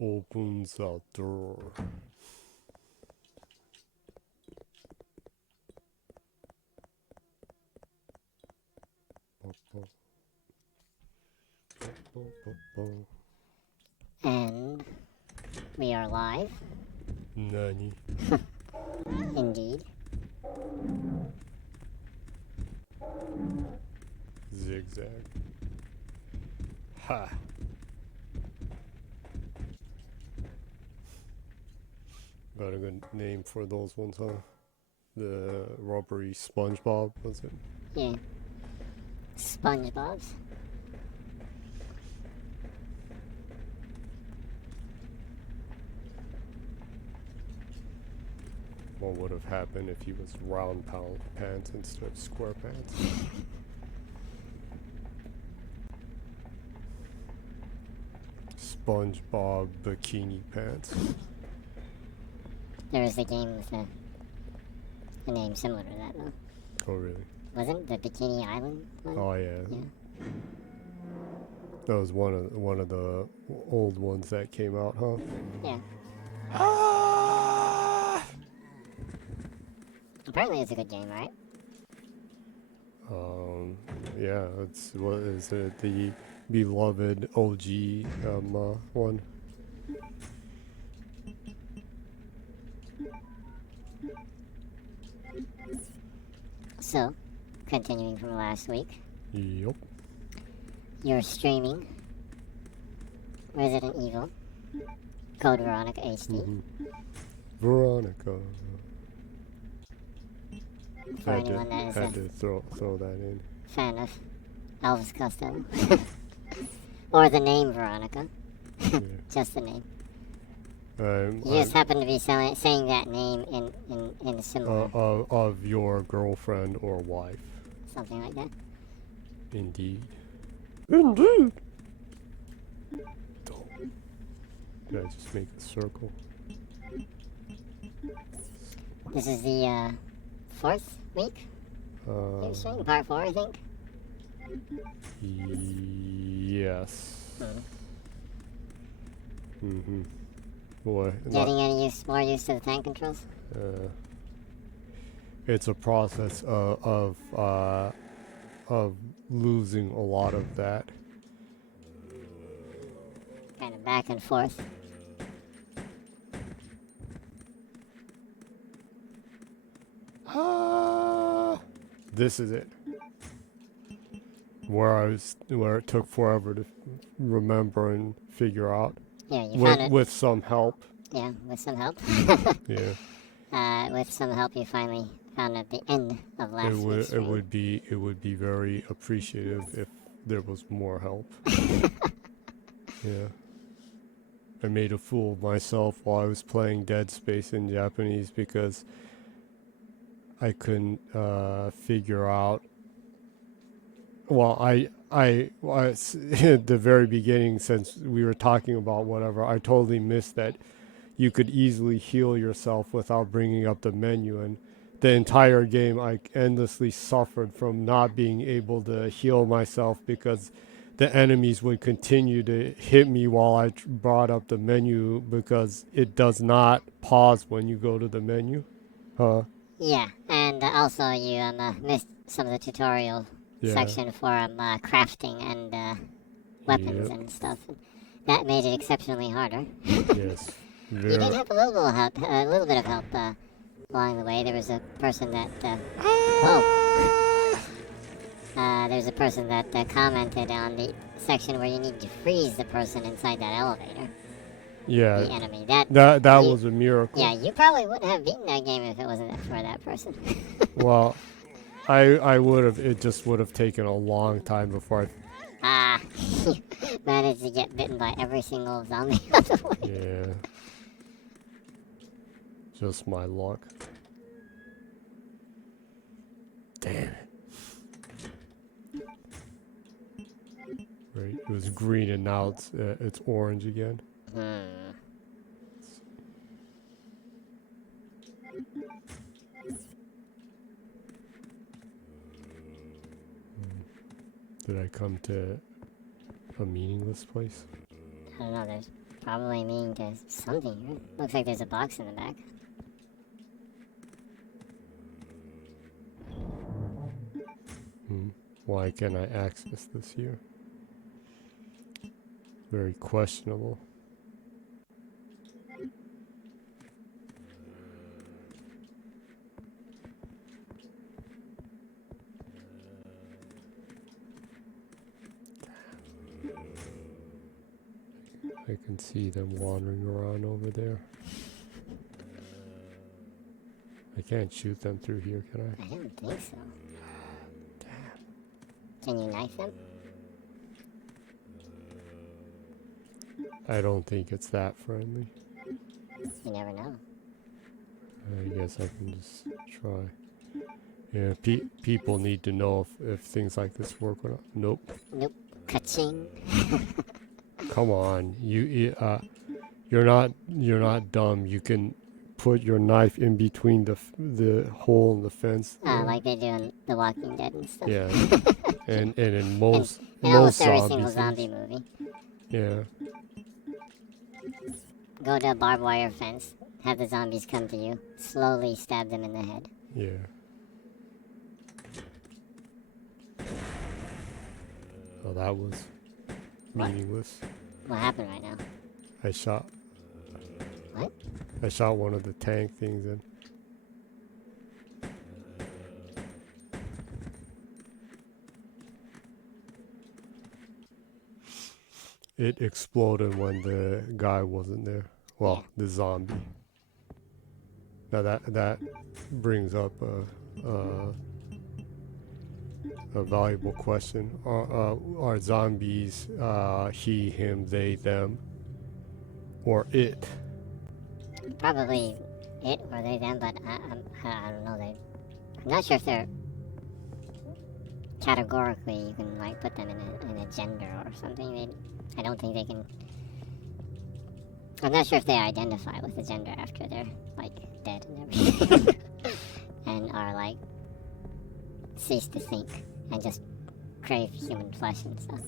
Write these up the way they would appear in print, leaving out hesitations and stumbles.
opens a door. And we are live. Nani? Indeed. Zigzag. Ha! Got a good name for those ones, huh? The rubbery SpongeBob, was it? Yeah. SpongeBob's. What would have happened if he was round pants instead of square pants? SpongeBob bikini pants. There was a game with a name similar to that, though. Oh, really? Wasn't the Bikini Island one? Oh, yeah. Yeah. That was one of the old ones that came out, huh? Yeah. Ah! Apparently it's a good game, right? Yeah, it's what is it? The beloved OG one. So, continuing from last week, Yup. you're streaming Resident Evil Code Veronica HD. Veronica. For anyone that is had a to throw that in. fan of Elvis Costello. Or the name Veronica. Yeah. Just the name. You You just happen to be saying that name in a similar... of your girlfriend or wife. something like that. Indeed. Indeed. Did I just make a circle? This is the fourth week? You're streaming part 4, I think? Yes. Boy, Getting any more used to the tank controls? it's a process of losing a lot of that. Kind of back and forth. This is it. Where it took forever to remember and figure out. Yeah, you found it. With some help. Yeah, with some help. Yeah. With some help, you finally found at the end of last week's stream. It would be very appreciative if there was more help. Yeah. I made a fool of myself while I was playing Dead Space in Japanese because I couldn't figure out. Well, I at the very beginning, since we were talking about whatever, I totally missed that you could easily heal yourself without bringing up the menu, and the entire game I endlessly suffered from not being able to heal myself because the enemies would continue to hit me while I brought up the menu because it does not pause when you go to the menu. Huh? Yeah, and also you missed some of the tutorial section for crafting and weapons and stuff. That made it exceptionally harder. Yes. You did have a little bit of help along the way. There was a person that there's a person that commented on the section where you need to freeze the person inside that elevator. Yeah. The enemy. That was a miracle. Yeah, you probably wouldn't have beaten that game if it wasn't for that person. Well, I would have. It just would have taken a long time before I. You managed to get bitten by every single zombie on the way. Yeah. Just my luck. Damn it. Right, it was green and now it's orange again. Did I come to a meaningless place? I don't know, there's probably meaning to something. Looks like there's a box in the back. Why can't I access this here? Very questionable. I can see them wandering around over there. I can't shoot them through here, can I? I don't think so. Damn. Can you knife them? I don't think it's that friendly. You never know. I guess I can just try. Yeah, people need to know if things like this work or not. Nope. Nope. Ka-ching. Come on, you're not dumb. You can put your knife in between the hole in the fence. Like they do in The Walking Dead and stuff. Yeah, and in most in most almost every zombie single things. zombie movie. Yeah, Go to a barbed wire fence, have the zombies come to you, slowly stab them in the head. yeah. Oh, that was meaningless. What happened right now? I shot. What? I shot one of the tank things in. It exploded when the guy wasn't there. Well, the zombie. Now that brings up a valuable question. Are zombies he, him, they, them, or it? Probably it or they them, but I don't know. I'm not sure if they're categorically you can like put them in a gender or something. I don't think they can. I'm not sure if they identify with the gender after they're like dead and everything, and are like cease to think and just crave human flesh and stuff.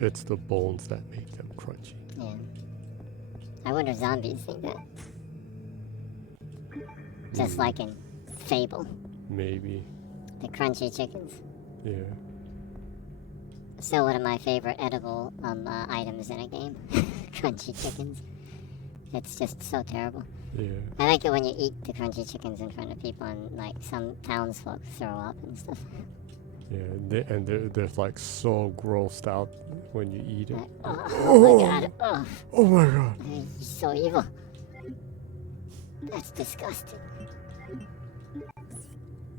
It's the bones that make them crunchy. Yeah. I wonder if zombies think that. Just like in Fable, Maybe. the crunchy chickens. Yeah. Still one of my favorite edible items in a game. Crunchy chickens. It's just so terrible. Yeah. I like it when you eat the crunchy chickens in front of people and like some townsfolk throw up and stuff. Yeah. They're like so grossed out when you eat it. Oh my god. Oh, Oh my god. he's so evil. That's disgusting.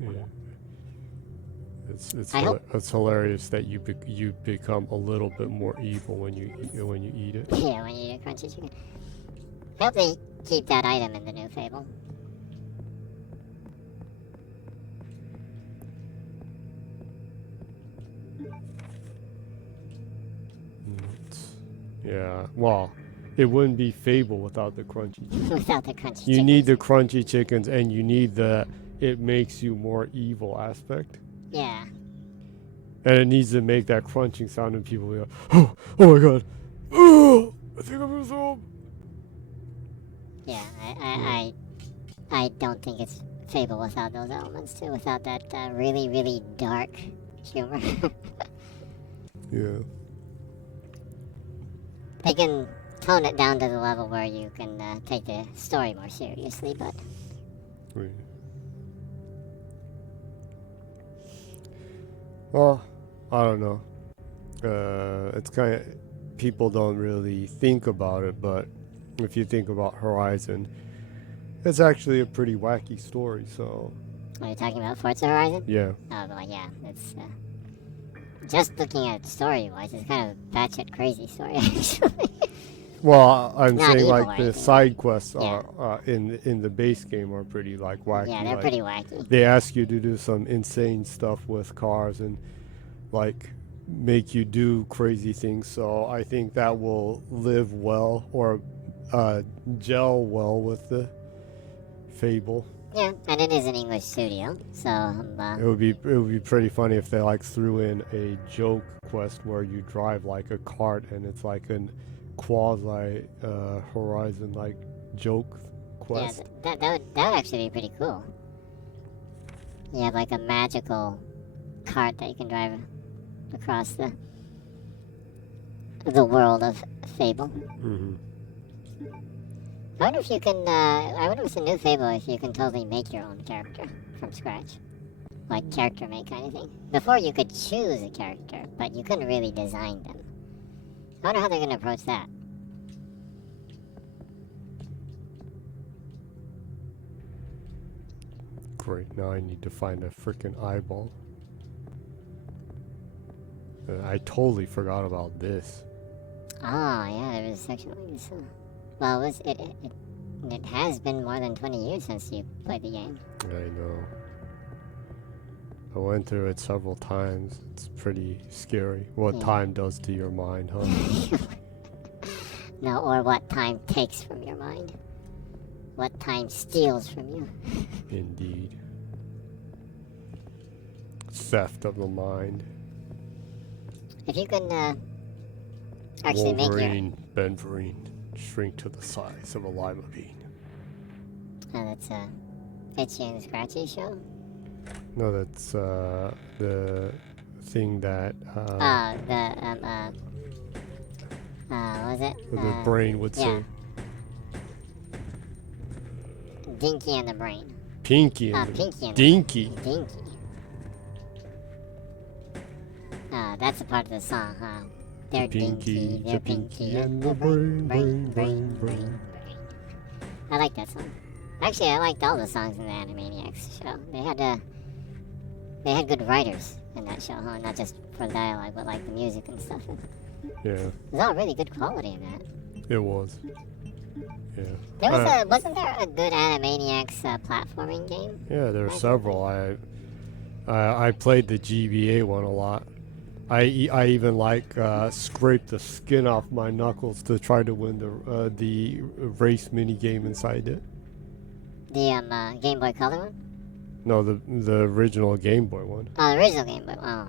Yeah. It's I hope- it's hilarious that you become a little bit more evil when you eat it. Yeah, when you eat a crunchy chicken. I hope they keep that item in the new Fable. Yeah. Well, it wouldn't be Fable without the crunchy chicken. Without the crunchy You chickens. need the crunchy chickens, and you need the it makes you more evil aspect. Yeah. And it needs to make that crunching sound, and people be like, oh my god, oh, I think I'm gonna throw up. Yeah, I don't think it's Fable without those elements too, without that really, really dark humor. Yeah. They can tone it down to the level where you can take the story more seriously, but Wait. Well, I don't know. It's kind of people don't really think about it, but if you think about Horizon, it's actually a pretty wacky story. So are you talking about Forza Horizon? yeah, Oh, well, yeah, it's just looking at story-wise, it's kind of batshit crazy story actually. well, I'm Not saying evil or like the anything. side quests Yeah. are in the base game are pretty like wacky. Yeah, they're like, pretty wacky. They ask you to do some insane stuff with cars and like make you do crazy things. So I think that will live well or gel well with the Fable. Yeah, and it is an English studio, so It would be pretty funny if they like threw in a joke quest where you drive like a cart and it's like an quasi Horizon like joke quest. yeah, that would actually be pretty cool. You have like a magical cart that you can drive across the world of Fable. Mm-hmm. I wonder if you can. I wonder if it's a new Fable if you can totally make your own character from scratch, like character make kind of thing. Before you could choose a character, but you couldn't really design them. I wonder how they're gonna approach that. Great. Now I need to find a freaking eyeball. I totally forgot about this. Oh yeah, there was a section like this. Well, it has been more than 20 years since you played the game. I know. I went through it several times. It's pretty scary. What time does to your mind, huh? No, or what time takes from your mind. What time steals from you. Indeed. Theft of the mind. If you can actually Wolverine, Benverine, shrink to the size of a lima bean. Oh, that's a Itchy and Scratchy show? No, that's the thing that what was it? the brain would say. Dinky and the Brain. Pinky and Pinky and Dinky. Dinky. That's a part of the song, huh? They're dinky, they're pinky, and the brain. I like that song. Actually, I liked all the songs in the Animaniacs show. They had good writers in that show, huh? Not just for the dialogue, but like the music and stuff. Yeah. It was all really good quality in that. It was. Yeah. There was wasn't there a good Animaniacs platforming game? Yeah, there were several. I played the GBA one a lot. I even scraped the skin off my knuckles to try to win the race mini game inside it. The Game Boy Color one? No, the original Game Boy one. Oh, the original Game Boy. Oh.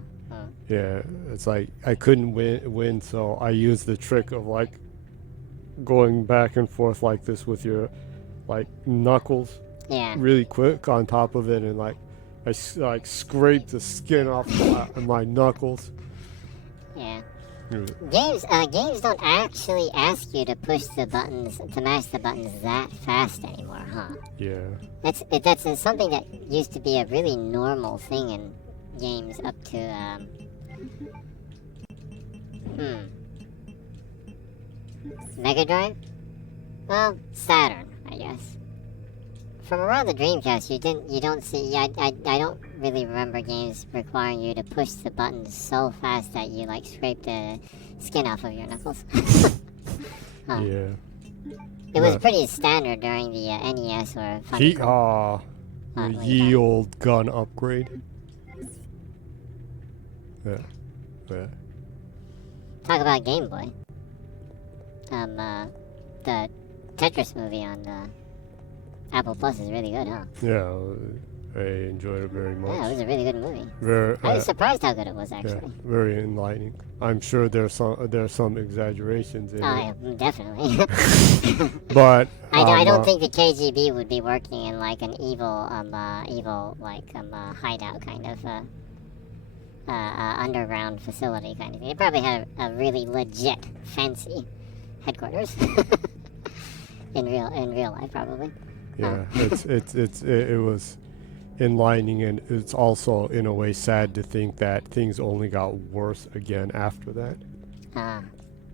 Yeah, it's like I couldn't win, so I used the trick of like going back and forth like this with your like knuckles. Yeah. Really quick on top of it, and I scraped the skin off my knuckles. Yeah. Games don't actually ask you to push the buttons, to mash the buttons that fast anymore, huh? Yeah. That's something that used to be a really normal thing in games up to, Mega Drive? Well, Saturn, I guess. From around the Dreamcast, you don't see. I don't really remember games requiring you to push the buttons so fast that you like scrape the skin off of your knuckles. Yeah. It was pretty standard during the NES or Famicom. The ye old gun upgrade. Yeah. Talk about Game Boy. The Tetris movie on Apple Plus is really good, huh? Yeah, I enjoyed it very much. Yeah, it was a really good movie. I was surprised how good it was, actually. Yeah, very enlightening. I'm sure there's some exaggerations in it. Yeah, definitely. But I don't think the KGB would be working in like an evil hideout kind of underground facility kind of thing. They probably had a really legit fancy headquarters in real life, probably. Yeah, it was enlightening, and it's also in a way sad to think that things only got worse again after that.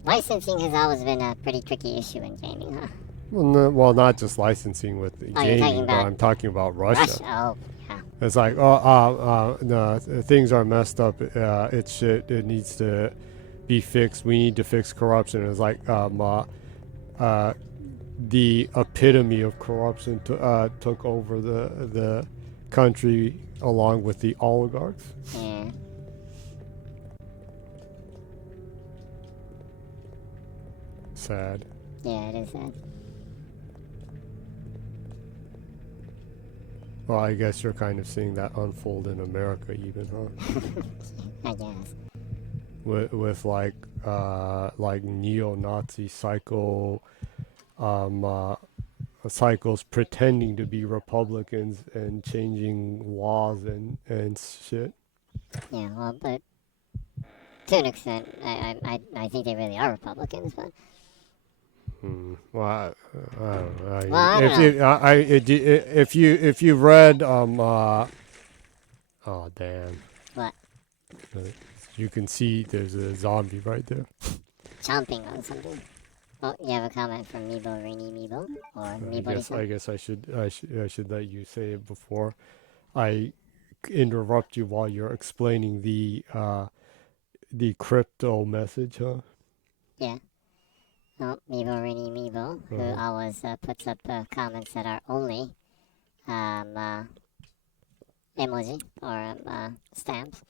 Licensing has always been a pretty tricky issue in gaming, huh? Well, not just licensing with gaming, but I'm talking about Russia. Oh, yeah. It's like, no, things are messed up. It's shit. It needs to be fixed. We need to fix corruption. It's like, the epitome of corruption took over the country along with the oligarchs. Yeah. Sad. Yeah, it is sad. Well, I guess you're kind of seeing that unfold in America, even, huh? I guess. With like neo-Nazi psychos pretending to be Republicans and changing laws and shit. Yeah, well, but to an extent, I think they really are Republicans, but Well, I don't know. well, I If don't you, if you read oh damn, What? Uh, you can see there's a zombie right there. Chomping on something. Oh, you have a comment from Meebo Rainy Meebo or Meebo I guess I should let you say it before I interrupt you while you're explaining the crypto message, huh? Yeah. Oh, Meebo Rainy Meebo, who always puts up comments that are only emoji or stamps.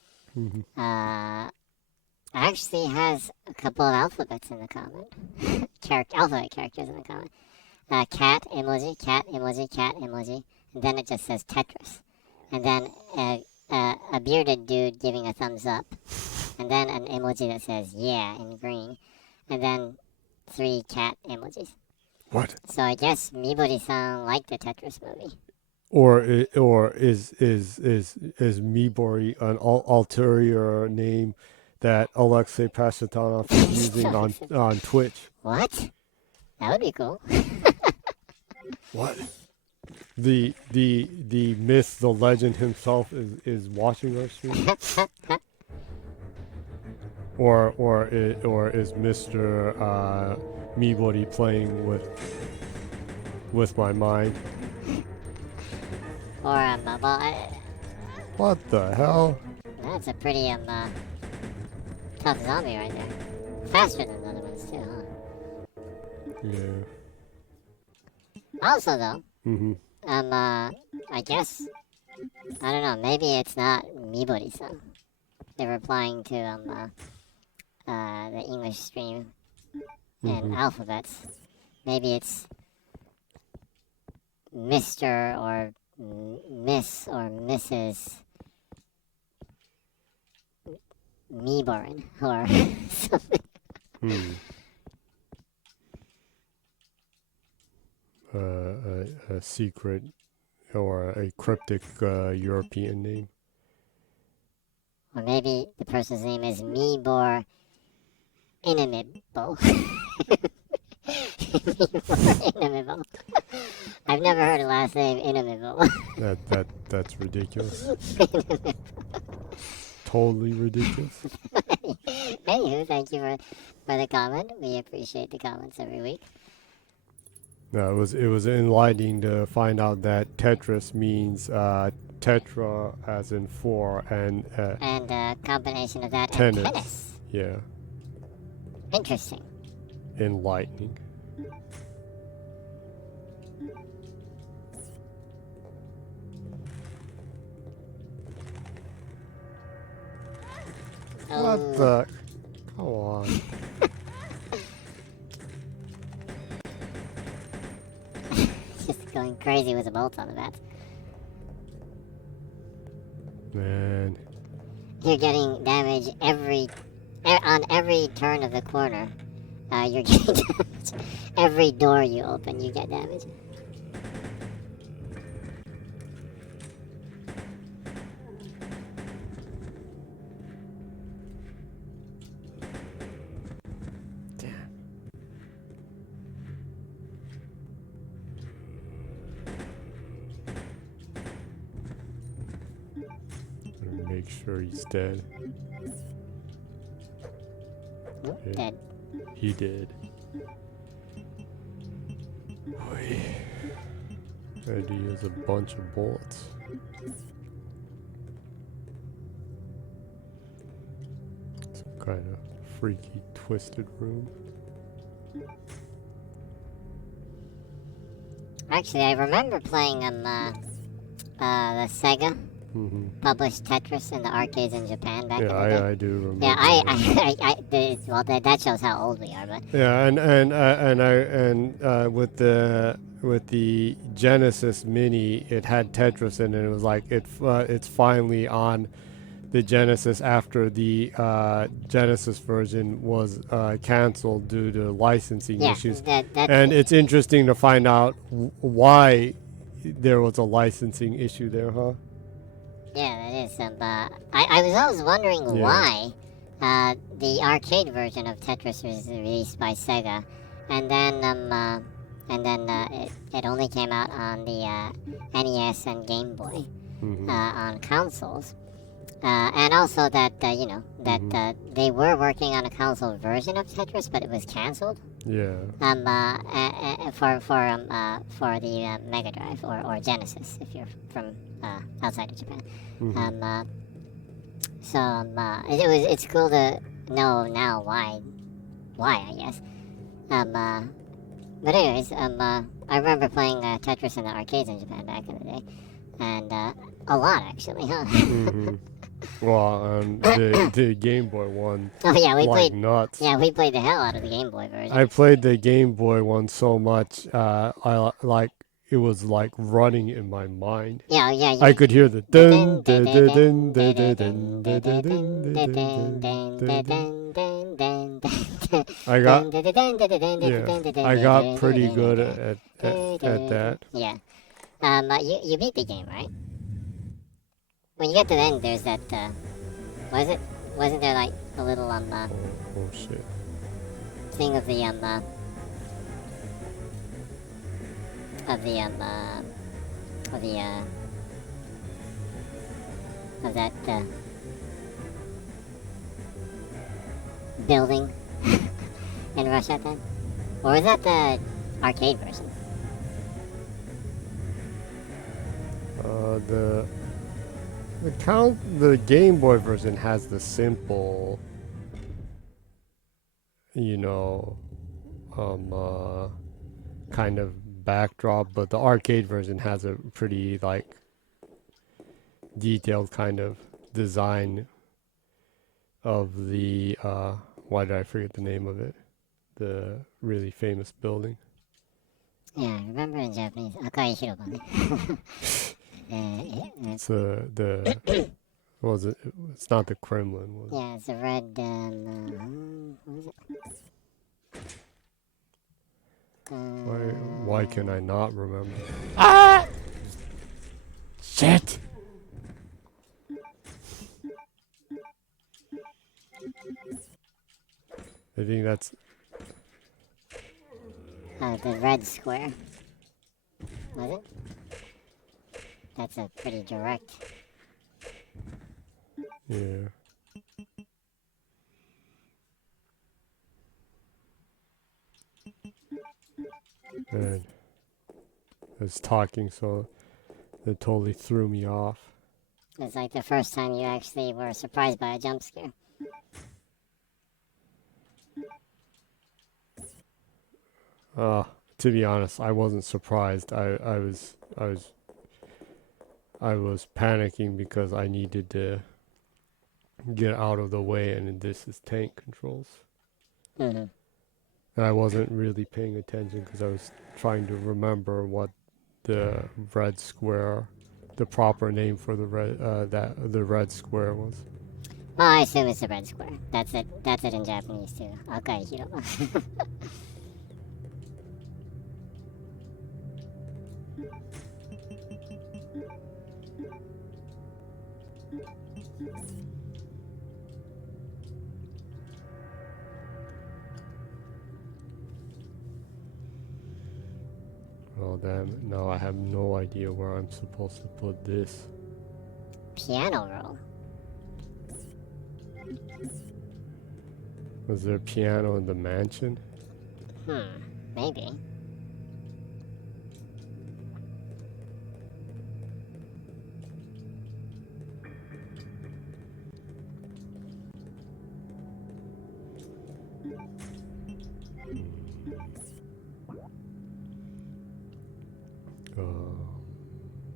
Actually has a couple of alphabets in the comment. Alphabet characters in the comment. Cat emoji, cat emoji, cat emoji. And then it just says Tetris. And then a bearded dude giving a thumbs up. And then an emoji that says yeah in green. And then 3 cat emojis. What? So I guess Mibori-san liked the Tetris movie. Or is Mibori an ulterior name that Alexei Pashatanov is using on Twitch? What? That would be cool. What? The myth, the legend himself is watching our stream, or is Mr. Mibori playing with my mind? Or What the hell? that's a pretty tough zombie right there. Faster than the other ones too, huh? Yeah. Also though, Mm-hmm. I guess I don't know. Maybe it's not Mibori-san. They're replying to the English stream in alphabets. Maybe it's Mr. or Miss or Mrs. Meeborin or something. A secret or a cryptic European name. Or maybe the person's name is Meebor Inimibo. Inimibo. I've never heard a last name Inimibo. That's ridiculous. Totally ridiculous. Anywho, thank you for the comment. We appreciate the comments every week. No, it was enlightening to find out that Tetris means tetra as in 4 and a combination of that tennis. and tennis. Yeah. Interesting. Enlightening. What the? Come on. Just going crazy with the bolts on the bats. Man. You're getting damage on every turn of the corner. You're getting damage. Every door you open, you get damage. Make sure he's dead. Oh, dead. He did. Had to use a bunch of bullets. Some kind of freaky, twisted room. Actually, I remember playing the Sega published Tetris in the arcades in Japan back in the day. Yeah, I do remember. Yeah, well, that shows how old we are, but Yeah, and with the Genesis Mini, it had Tetris in it. It was like it's finally on the Genesis after the Genesis version was canceled due to licensing yeah, issues. that And it's interesting to find out why there was a licensing issue there, huh? yeah, that is. I was always wondering Yeah. why the arcade version of Tetris was released by Sega, and then it only came out on the NES and Game Boy on consoles. And also that they were working on a console version of Tetris, but it was canceled. Yeah. For the Mega Drive or Genesis if you're from outside of Japan. It's cool to know now why I guess. But anyways, I remember playing Tetris in the arcades in Japan back in the day, and a lot actually, huh? Well, the Game Boy one, Oh yeah, we played nuts. Yeah, we played the hell out of the Game Boy version. I played the Game Boy one so much, it was like running in my mind. Yeah. I could hear the dun dun dun dun dun dun dun. I got pretty good at that. Yeah. You beat the game, right? When you get to the end, there's that. Wasn't there like a little Oh shit. thing of the of that building in Russia then? Or was that the arcade version? The Game Boy version has the simple, kind of backdrop, but the arcade version has a pretty detailed kind of design of the why did I forget the name of it? The really famous building. Yeah, I remember in Japanese. Akai Hiroba. It's what was it? It's not the Kremlin, was it? Yeah, it's a red. What was it? Why can I not remember? Ah! Shit! I think that's the red square. Was it? That's a pretty direct. yeah. And I was talking, so it totally threw me off. It's like the first time you actually were surprised by a jump scare. To be honest, I wasn't surprised. I was panicking because I needed to get out of the way, and this is tank controls. Mm-hmm. And I wasn't really paying attention because I was trying to remember what the red square, the proper name for the red square was. Well, I assume it's the red square. That's it. That's it in Japanese too. Okay, you know. Oh damn! Now I have no idea where I'm supposed to put this. Piano roll. Was there a piano in the mansion? Maybe.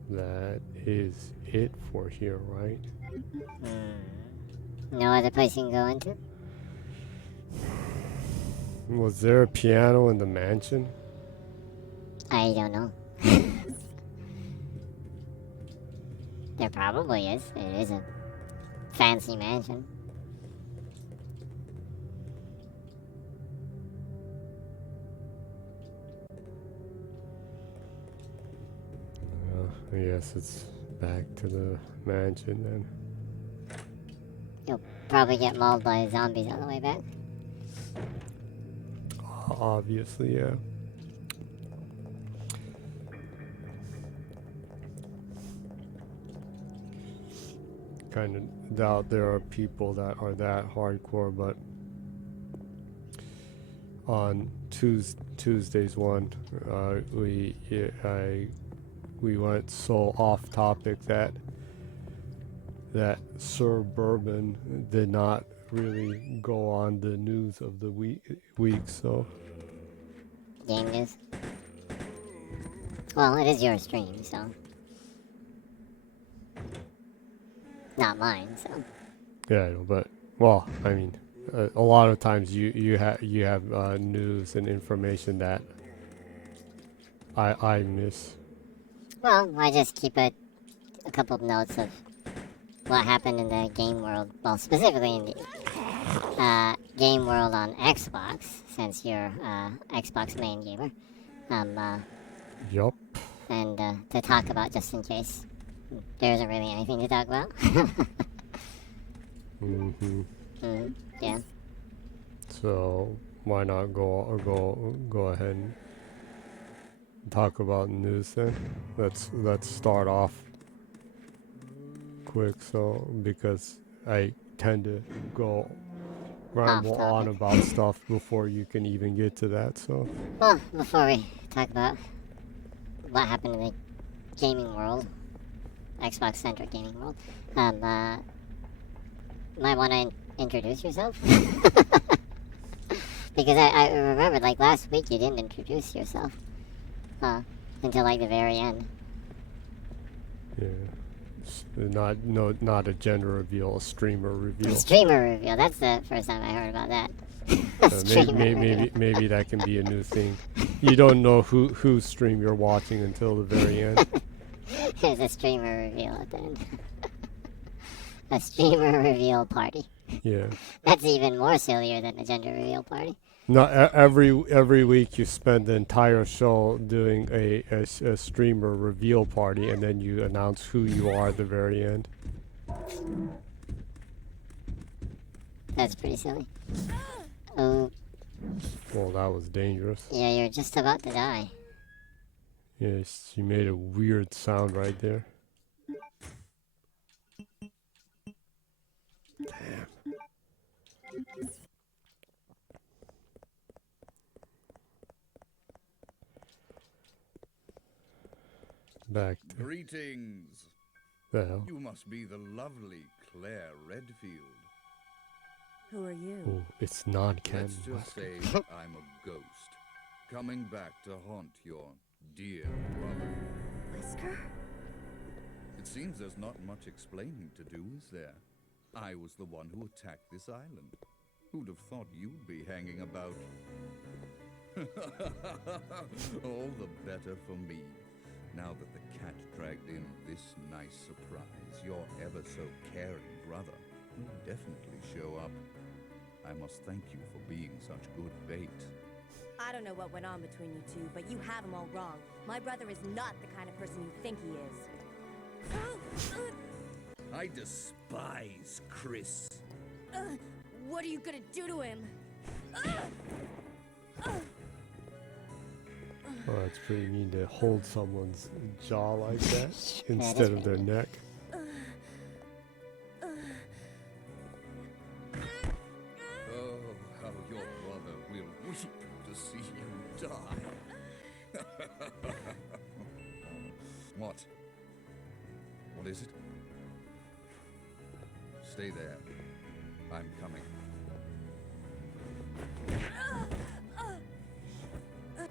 that is it for here, right? No other place you can go into? Was there a piano in the mansion? I don't know. There probably is. It is a fancy mansion. I guess it's back to the mansion then. You'll probably get mauled by zombies on the way back. Obviously, yeah. Kind of doubt there are people that are that hardcore, but on Tuesday's one, we went so off topic that Sir Bourbon did not really go on the news of the week, so Game news. Well, it is your stream, so. Not mine, so. yeah, I know, but well, I mean, a lot of times you have news and information that I miss. Well, I just keep a couple of notes of what happened in the game world. Well, specifically in the game world on Xbox, since you're Xbox main gamer. Yup. And to talk about just in case there isn't really anything to talk about. Yeah. So why not go ahead and talk about news then? Let's start off quick, so because I tend to go ramble on about stuff before you can even get to that. So well, before we talk about what happened in the gaming world, Xbox-centric gaming world, might want to introduce yourself. Because I remember, like, last week you didn't introduce yourself until, like, the very end. yeah, not a gender reveal, a streamer reveal. Streamer reveal. That's the first time I heard about that. Maybe that can be a new thing. You don't know whose stream you're watching until the very end. There's a streamer reveal at the end. A streamer reveal party. Yeah. That's even more sillier than the gender reveal party. No, every week you spend the entire show doing a streamer reveal party, and then you announce who you are at the very end. That's pretty silly. Oh. Well, that was dangerous. Yeah, you're just about to die. Yes, you made a weird sound right there. Damn. Back to Greetings. the hell. You must be the lovely Claire Redfield. Who are you? Oh, it's non-canon. Let's just say I'm a ghost, coming back to haunt your dear brother. Whisker? It seems there's not much explaining to do, is there? I was the one who attacked this island. Who'd have thought you'd be hanging about? All the better for me. Now that the cat dragged in this nice surprise, your ever so caring brother will definitely show up. I must thank you for being such good bait. I don't know what went on between you two, but you have him all wrong. My brother is not the kind of person you think he is. I despise Chris. What are you gonna do to him? Oh, that's pretty mean to hold someone's jaw like that instead of their neck. Oh, how your brother will weep to see you die. What? What is it? Stay there. I'm coming.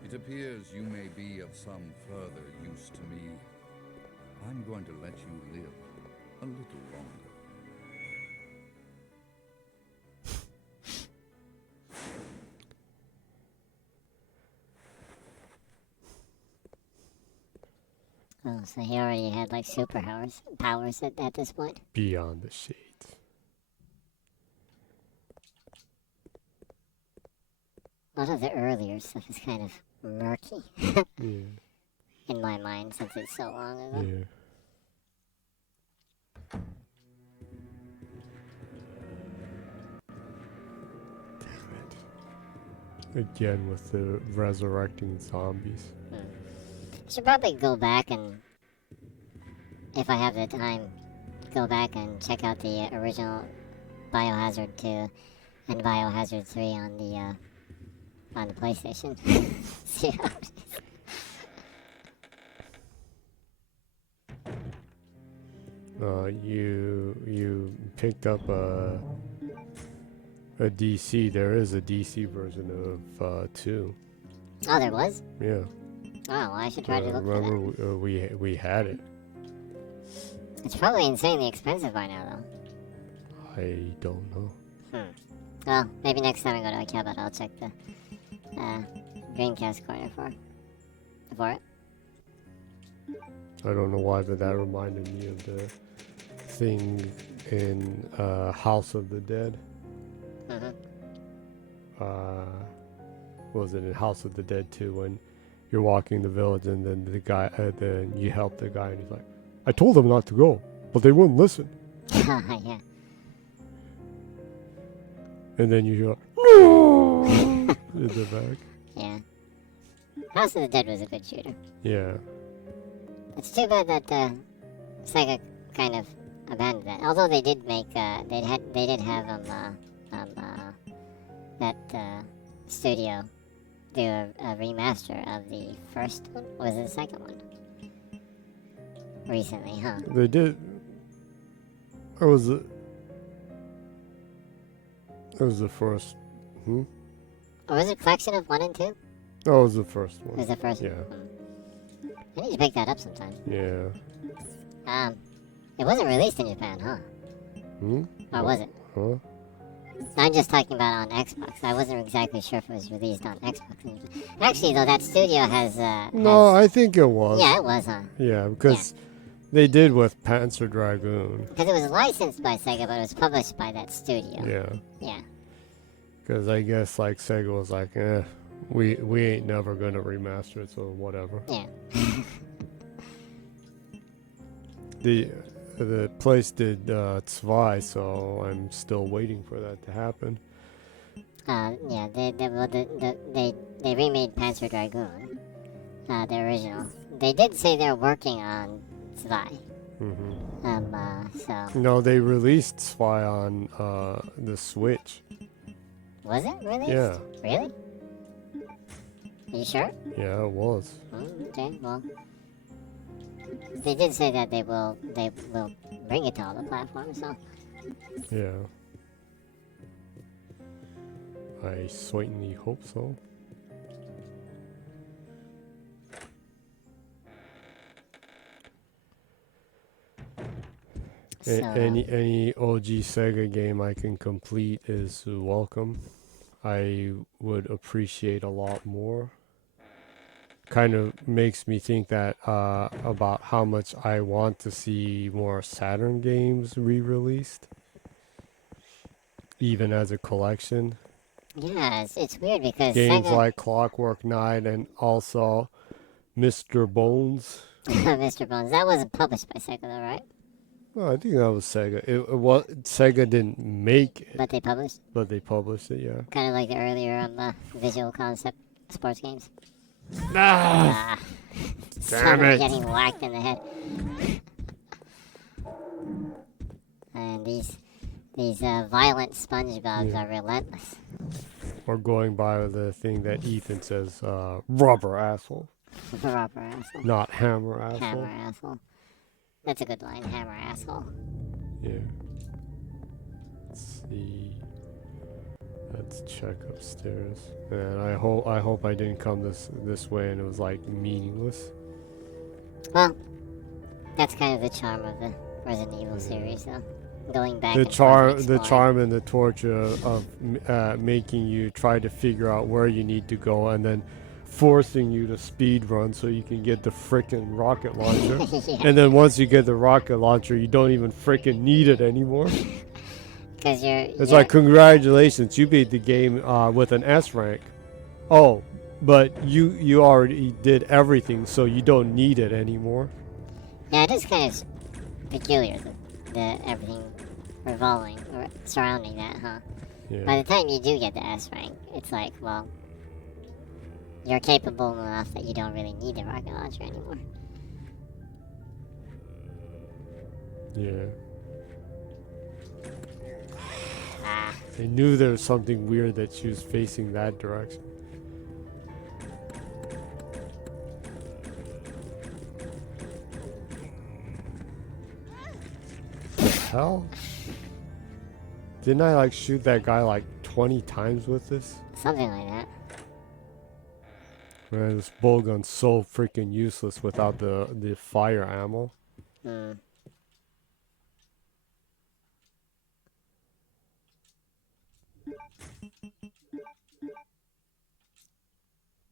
It appears you may be of some further use to me. I'm going to let you live a little longer. Oh, so he already had like powers at this point. Beyond the shades. A lot of the earlier stuff is kind of murky Yeah. in my mind since it's so long ago. Yeah. Again with the resurrecting zombies. Should probably go back and, if I have the time, go back and check out the original Biohazard 2 and Biohazard 3 on the PlayStation. See how it is. You picked up a DC. There is a DC version of 2. Oh, there was? Yeah. Oh, well, I should try to look for that. Remember we had it. It's probably insanely expensive by now, though. I don't know. Well, maybe next time I go to a cabin, I'll check the Dreamcast corner for it. I don't know why, but that reminded me of the thing in House of the Dead. Was it in House of the Dead 2 when you're walking the village and then the guy, then you help the guy and he's like, I told them not to go, but they wouldn't listen. Yeah. And then you hear, no! in the back. Yeah. House of the Dead was a good shooter. Yeah. It's too bad that Sega kind of abandoned that. Although they did make, they did have that studio do a remaster of the first one. Or was it the second one? Recently, huh? They did. It was the first. Or was it a collection of 1 and 2? That was the first It one. was the first Yeah. one. I need to pick that up sometime. Yeah. It wasn't released in Japan, huh? Or was it? Huh? I'm just talking about on Xbox. I wasn't exactly sure if it was released on Xbox. Actually, though, that studio has... No, I think it was. Yeah, it was, huh? Yeah, because they did with Panzer Dragoon. Because it was licensed by Sega, but it was published by that studio. Yeah. Yeah. Because I guess like Sega was like, we ain't never gonna remaster it, so whatever. Yeah. The place did Zwei, so I'm still waiting for that to happen. Yeah, they remade Panzer Dragoon, the original. They did say they're working on Zwei. So... No, they released Zwei on the Switch. Was it released? Yeah. Really? Are you sure? Yeah, it was. Okay, well... They did say that they will bring it to all the platforms, so... Yeah. I certainly hope so. Any OG Sega game I can complete is welcome. I would appreciate a lot more. Kind of makes me think that about how much I want to see more Saturn games re-released, even as a collection. Yeah, it's weird because Games Sega... like Clockwork Knight and also Mr. Bones. Mr. Bones, that wasn't published by Sega though, right? Well, I think that was Sega. It was Sega didn't make it, But they published? but they published it. Yeah. Kind of like the earlier visual concept sports games. Ah, damn Someone it! getting whacked in the head. And these violent SpongeBobs are relentless. Or going by the thing that Ethan says, rubber asshole, Rubber asshole. not hammer asshole. Hammer asshole. That's a good line. Hammer asshole. Yeah. Let's see. Let's check upstairs. And I hope I didn't come this way and it was like meaningless. Well, That's kind of the charm of the Resident Evil series, though. Going back The and forth and the exploring. charm and the torture of making you try to figure out where you need to go, and then forcing you to speed run so you can get the frickin' rocket launcher. Yeah, And then once you get the rocket launcher, you don't even frickin' need it anymore. because It's like, congratulations, you beat the game with an S rank. Oh, but you already did everything, so you don't need it anymore. yeah, it is kind of peculiar, the everything revolving or surrounding that, huh? Yeah. By the time you do get the S rank, it's like, well, you're capable enough that you don't really need the rocket launcher anymore. Yeah. Ah, I knew there was something weird that she was facing that direction. Hell? Didn't I like shoot that guy like 20 times with this? something like that. Man, this bow gun's so freaking useless without the fire ammo. Hmm.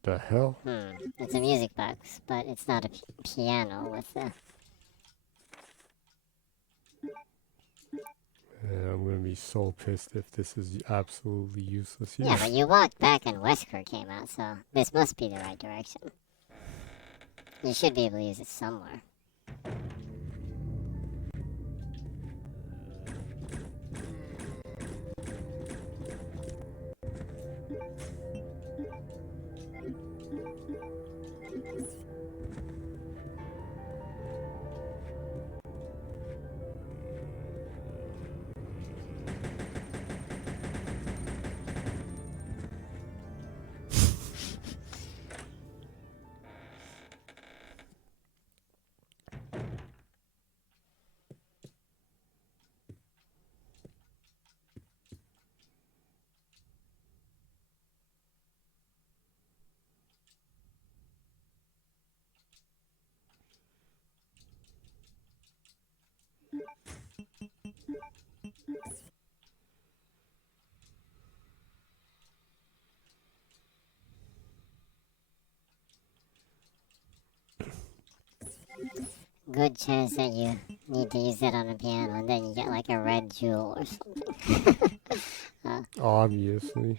The hell? It's a music box, but it's not a piano with the... Man, I'm gonna be so pissed if this is absolutely useless. Yeah, but you walked back and Wesker came out, so this must be the right direction. You should be able to use it somewhere. Good chance that you need to use that on a piano and then you get like a red jewel or something. Obviously.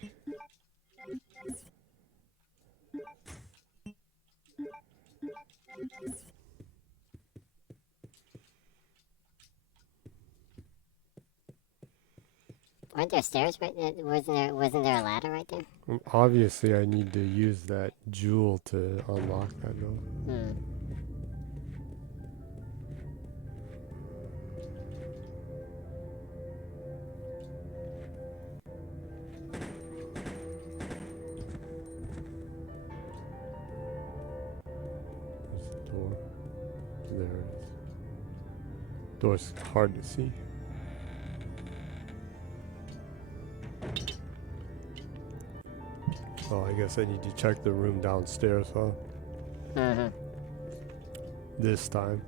Weren't there stairs right there? Wasn't there a ladder right there? Obviously, I need to use that jewel to unlock that door. There's the door. There it is. Door's hard to see. Oh, I guess I need to check the room downstairs, huh? This time.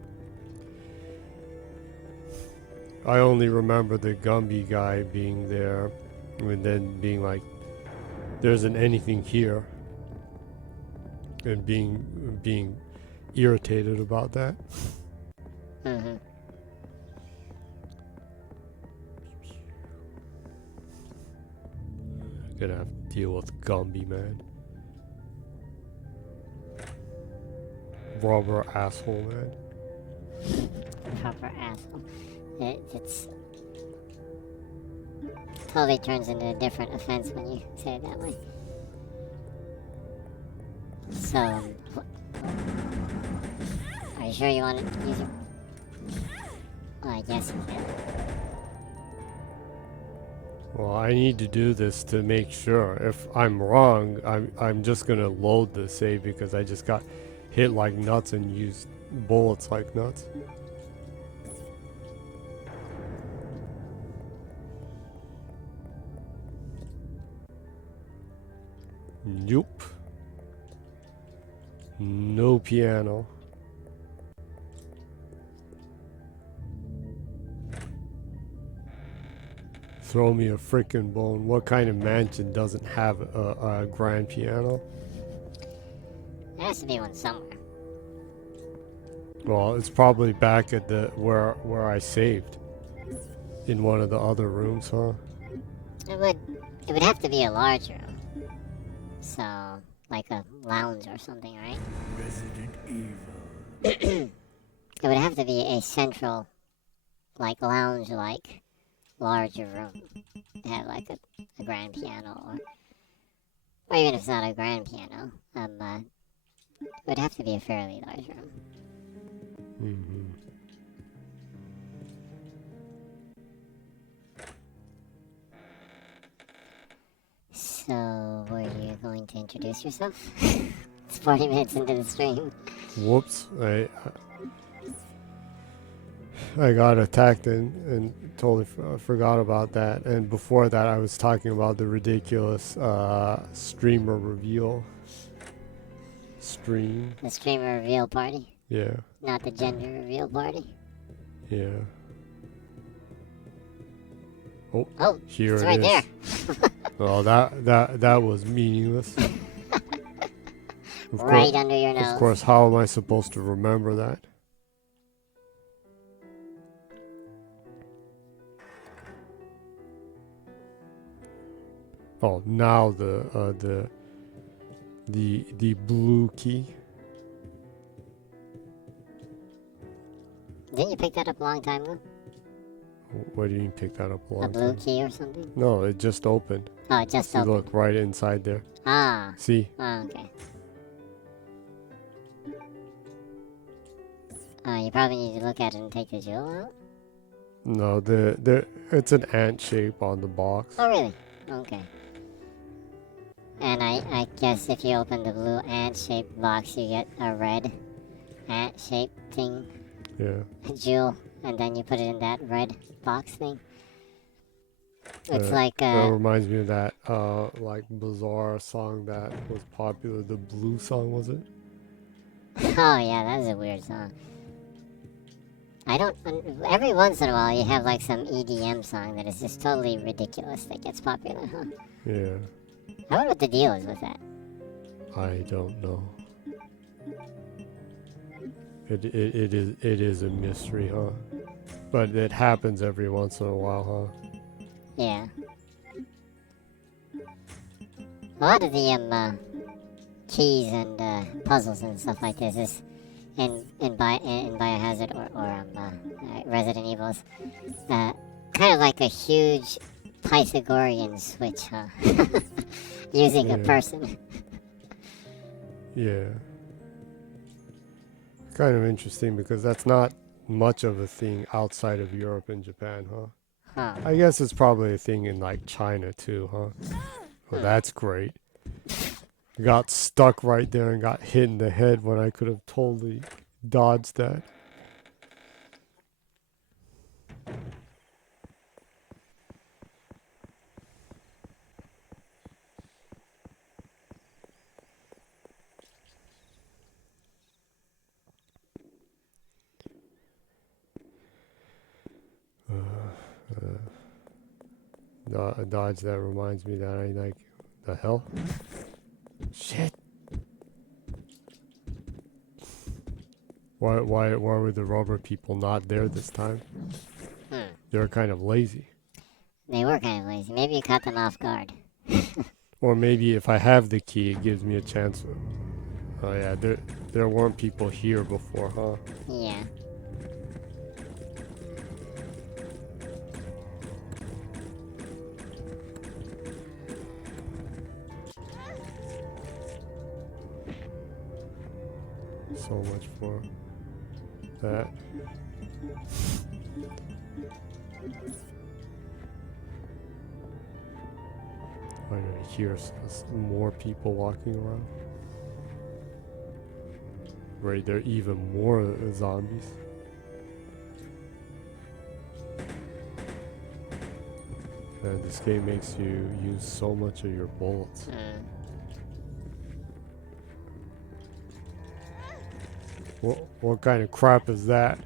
I only remember the Gumby guy being there and then being like, there isn't anything here. And being irritated about that. Gonna have to deal with Gumby, man. Rubber asshole, man. Proper asshole. It's totally turns into a different offense when you say it that way. So, are you sure you want to use it? Well, I guess you can. Well, I need to do this to make sure. If I'm wrong, I'm just gonna load the save because I just got hit like nuts and used bullets like nuts. Nope. No piano. Throw me a frickin' bone. What kind of mansion doesn't have a grand piano? There has to be one somewhere. Well, it's probably back at the where I saved. In one of the other rooms, huh? It would have to be a large room. So, like a lounge or something, right? Resident Evil. It would have to be a central, like lounge, like larger room. Have like a grand piano, or even if it's not a grand piano, it would have to be a fairly large room. Mm-hmm. So, were you going to introduce yourself? It's 40 minutes into the stream. Whoops! I got attacked and totally forgot about that. And before that, I was talking about the ridiculous streamer reveal stream. The streamer reveal party, Yeah, not the gender reveal party. yeah. Oh, Here it's it right is. there. Oh, that was meaningless. Of Right under your nose. Of course, how am I supposed to remember that? Oh, now the blue key. Didn't you pick that up a long time ago? What do you mean pick that up a A long blue time? key or something? No, it just opened. Oh, it just See, opened. look right inside there. Ah. See? Oh, okay. You probably need to look at it and take the jewel out? No, it's an ant shape on the box. Oh, really? Okay. And I guess if you open the blue ant-shaped box, you get a red ant-shaped thing, Yeah. a jewel, and then you put it in that red box thing. It's like, That reminds me of that like bizarre song that was popular. The Blue song, was it? oh yeah, that is a weird song. Every once in a while you have like some EDM song that is just totally ridiculous that gets popular, huh? Yeah. I wonder what the deal is with that. I don't know. It is a mystery, huh? But it happens every once in a while, huh? Yeah. A lot of the keys and puzzles and stuff like this is in Biohazard or Resident Evil's kind of like a huge Pythagorean switch, huh? Using a Yeah. person. Yeah. Kind of interesting because that's not much of a thing outside of Europe and Japan, huh? Huh. I guess it's probably a thing in like China too, huh? Well, that's great. Got stuck right there and got hit in the head when I could have totally dodged that. A dodge that reminds me that I like the hell. Shit. Why were the rubber people not there this time? They were kind of lazy. They were kind of lazy. Maybe you caught them off guard. Or maybe if I have the key, it gives me a chance. Oh yeah, there weren't people here before, huh? Yeah. So much for that. I hear more people walking around. Right, there are even more zombies. And this game makes you use so much of your bullets. What kind of crap is that?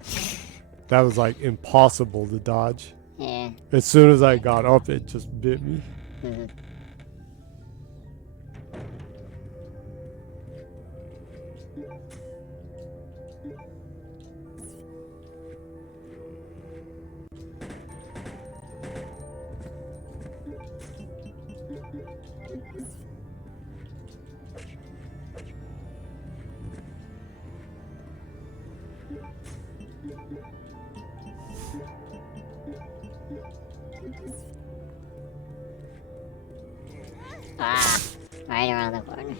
That was like impossible to dodge. Yeah. As soon as I got up, it just bit me. Mm-hmm. Ah, right around the corner.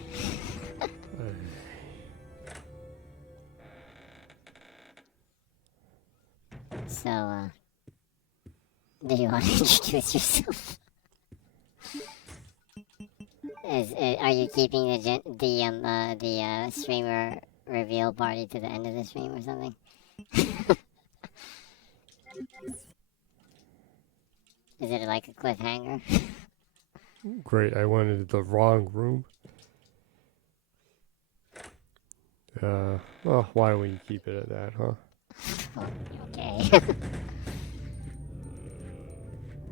So, do you want to introduce yourself? Are you keeping the streamer reveal party to the end of the stream or something? Is it like a cliffhanger? Great, I went into the wrong room. Well, why don't we keep it at that, huh? Oh, okay.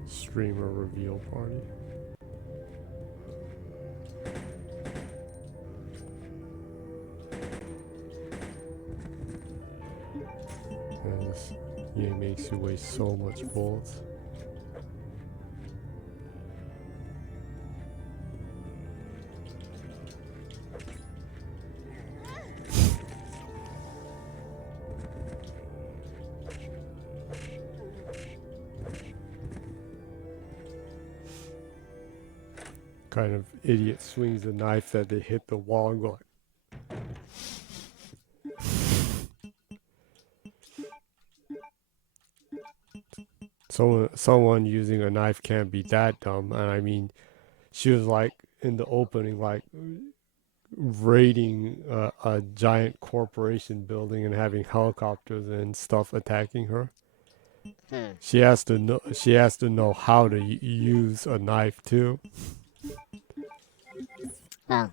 Streamer reveal party. And this game makes you waste so much bullets. Kind of idiot swings a knife that they hit the wall and go like, someone using a knife can't be that dumb. And I mean, she was like in the opening, like raiding a giant corporation building and having helicopters and stuff attacking her. She has to know. She has to know how to use a knife too. Well,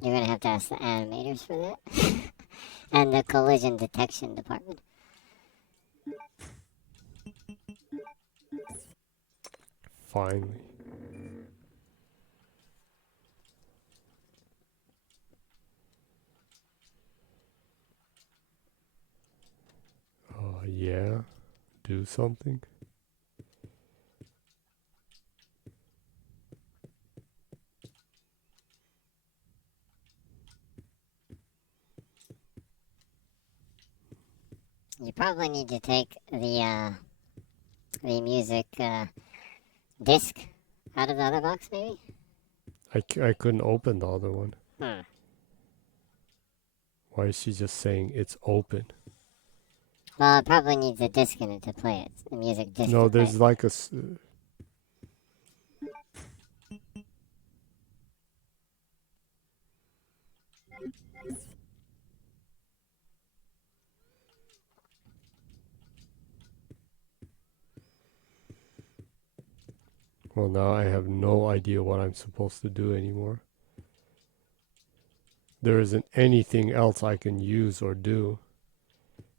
you're gonna have to ask the animators for that. And the collision detection department. Finally. Yeah. Do something. You probably need to take the music disc out of the other box, maybe? I couldn't open the other one. Hmm. Why is she just saying it's open? Well, it probably needs a disc in it to play it. The music disc. No, to play there's it. like a. Well, now I have no idea what I'm supposed to do anymore. There isn't anything else I can use or do.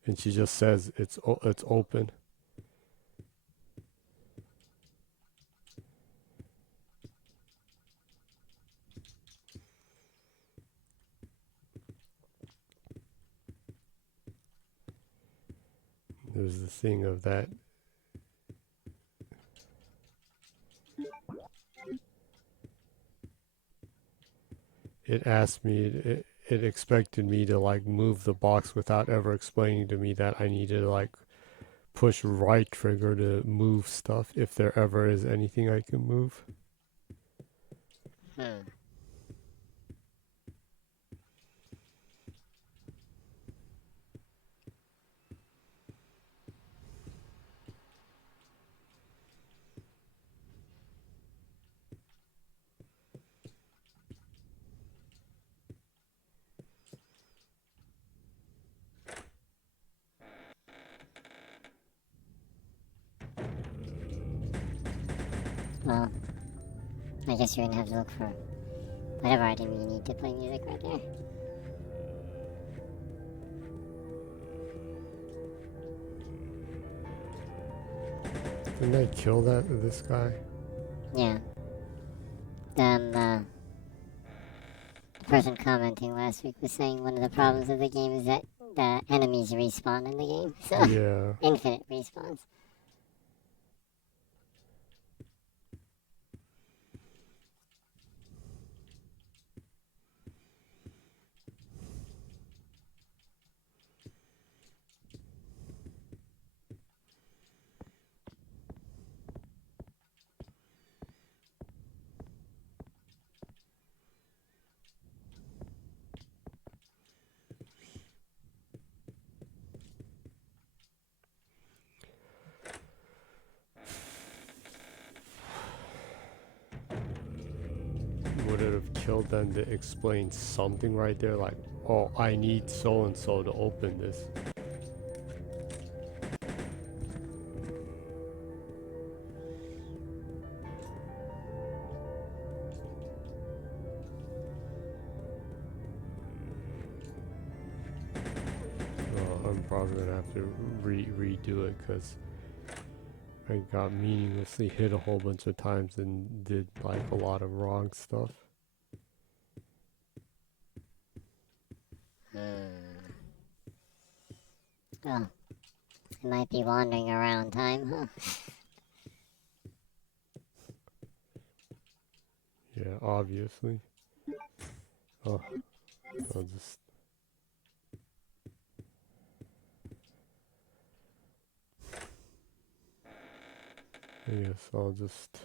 And she just says it's open. There's the thing of that. It asked me, it expected me to like move the box without ever explaining to me that I needed to like push right trigger to move stuff if there ever is anything I can move. Well, I guess you're gonna have to look for whatever item you need to play music right there. Didn't I kill this guy? Yeah. The person commenting last week was saying one of the problems of the game is that the enemies respawn in the game. So, Yeah. infinite respawns. Would it have killed them to explain something right there? Like, oh, I need so and so to open this. I'm probably gonna have to redo it because I got meaninglessly hit a whole bunch of times and did like a lot of wrong stuff. Well, it might be wandering around time, huh? Yeah, obviously. Oh, I'll just... I guess I'll just...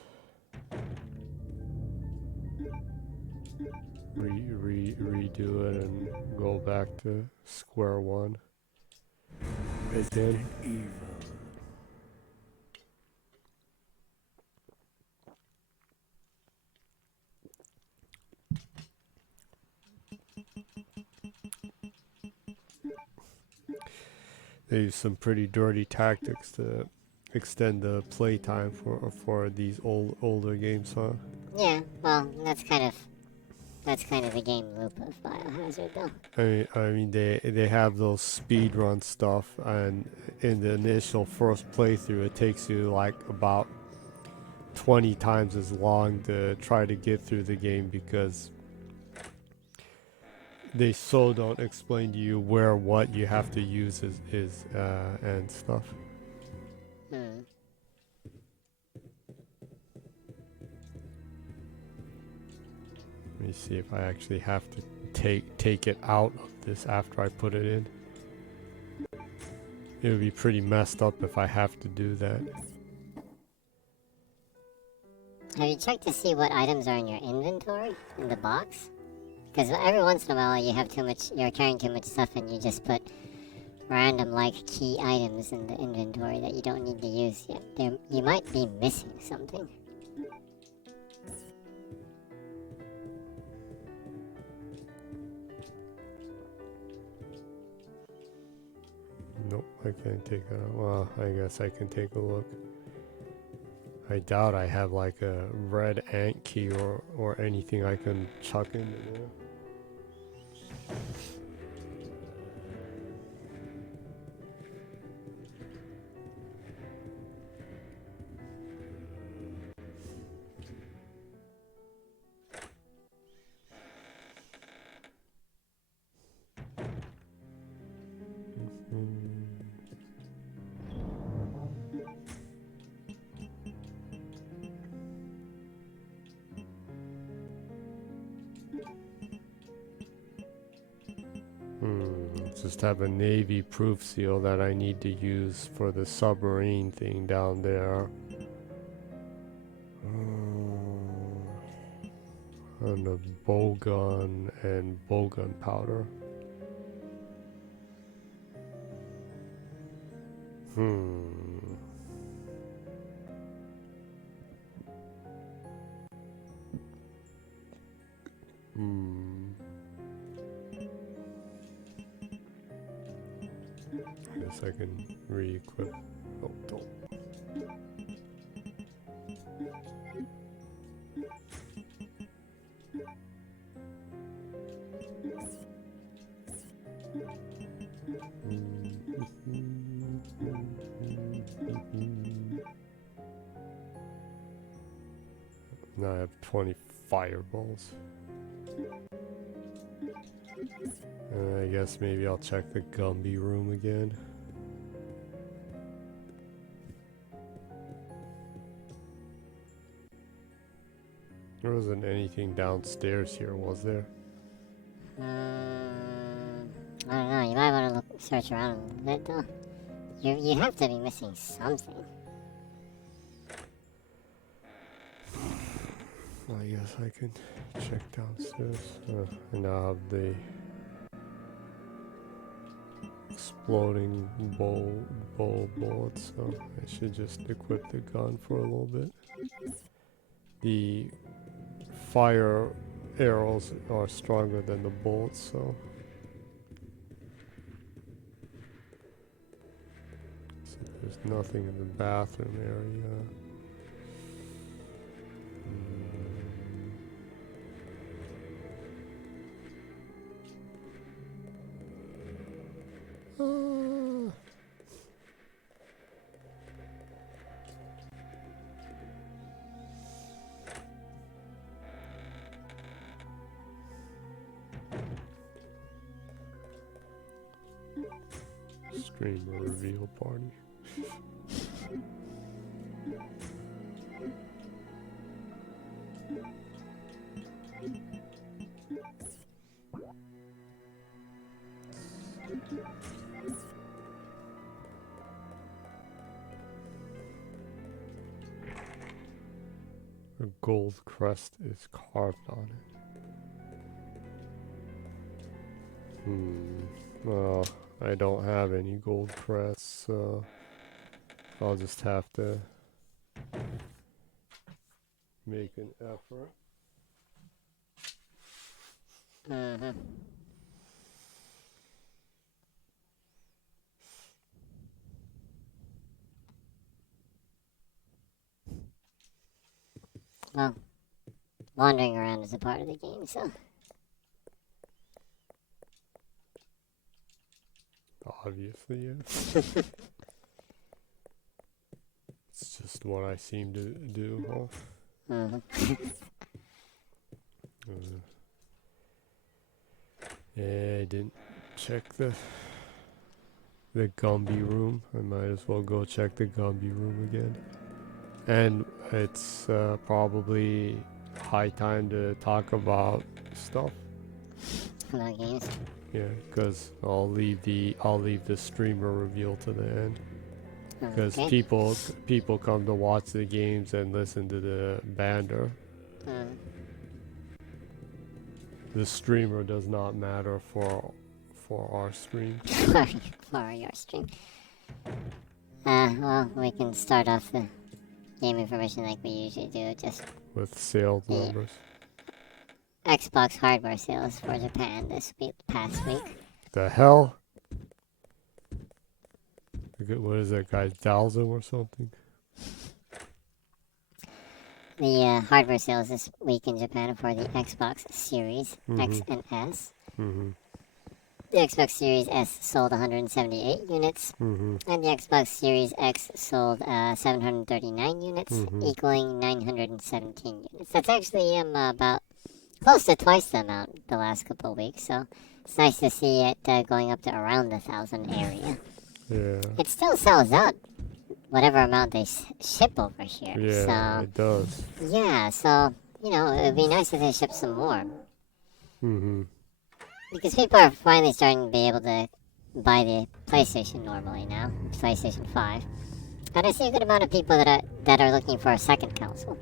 redo it and go back to square one. Again. They use some pretty dirty tactics to extend the playtime for these older games, huh? Yeah, well, that's kind of the game loop of Biohazard, though. I mean they have those speed run stuff, and in the initial first playthrough it takes you like about 20 times as long to try to get through the game because they so don't explain to you where what you have to use is and stuff. Hmm. Let me see if I actually have to take it out of this after I put it in. It would be pretty messed up if I have to do that. Have you checked to see what items are in your inventory in the box? Because every once in a while you're carrying too much stuff and you just put random like key items in the inventory that you don't need to use yet. You might be missing something. Nope, I can't take it out. Well, I guess I can take a look. I doubt I have like a red ant key or anything I can chuck into there. Just have a navy proof seal that I need to use for the submarine thing down there. And a bowgun and bowgun powder. Guess I can re-equip. Oh, don't. 20 fireballs. I guess maybe I'll check the Gumby room again. There wasn't anything downstairs here, was there? I don't know. You might want to search around a little bit, though. You have to be missing something. I guess I can check downstairs. I now have the exploding bullets, so I should just equip the gun for a little bit. The fire arrows are stronger than the bullets, so there's nothing in the bathroom area. Streamer reveal party. A gold crest is carved on it. Well, I don't have any gold crests, so I'll just have to make an effort. Well, wandering around is a part of the game, so. Obviously, yeah. It's just what I seem to do, huh? Yeah, I didn't check the Gumby room. I might as well go check the Gumby room again. And it's probably high time to talk about stuff. About games. Yeah, because I'll leave the streamer reveal to the end. Because Okay. people come to watch the games and listen to the bander. The streamer does not matter for our stream. For your stream. Well, we can start off the game information like we usually do. Just With sales numbers. Xbox hardware sales for Japan past week. The hell? What is that guy, Dalzum or something? The hardware sales this week in Japan for the Xbox Series X and S. The Xbox Series S sold 178 units, and the Xbox Series X sold 739 units, equaling 917 units. That's actually about close to twice the amount the last couple of weeks, so it's nice to see it going up to around the 1,000 area. Yeah. It still sells out whatever amount they ship over here. Yeah, so, it does. Yeah, so, it would be nice if they ship some more. Because people are finally starting to be able to buy the PlayStation normally now, PlayStation 5. And I see a good amount of people that are looking for a second console.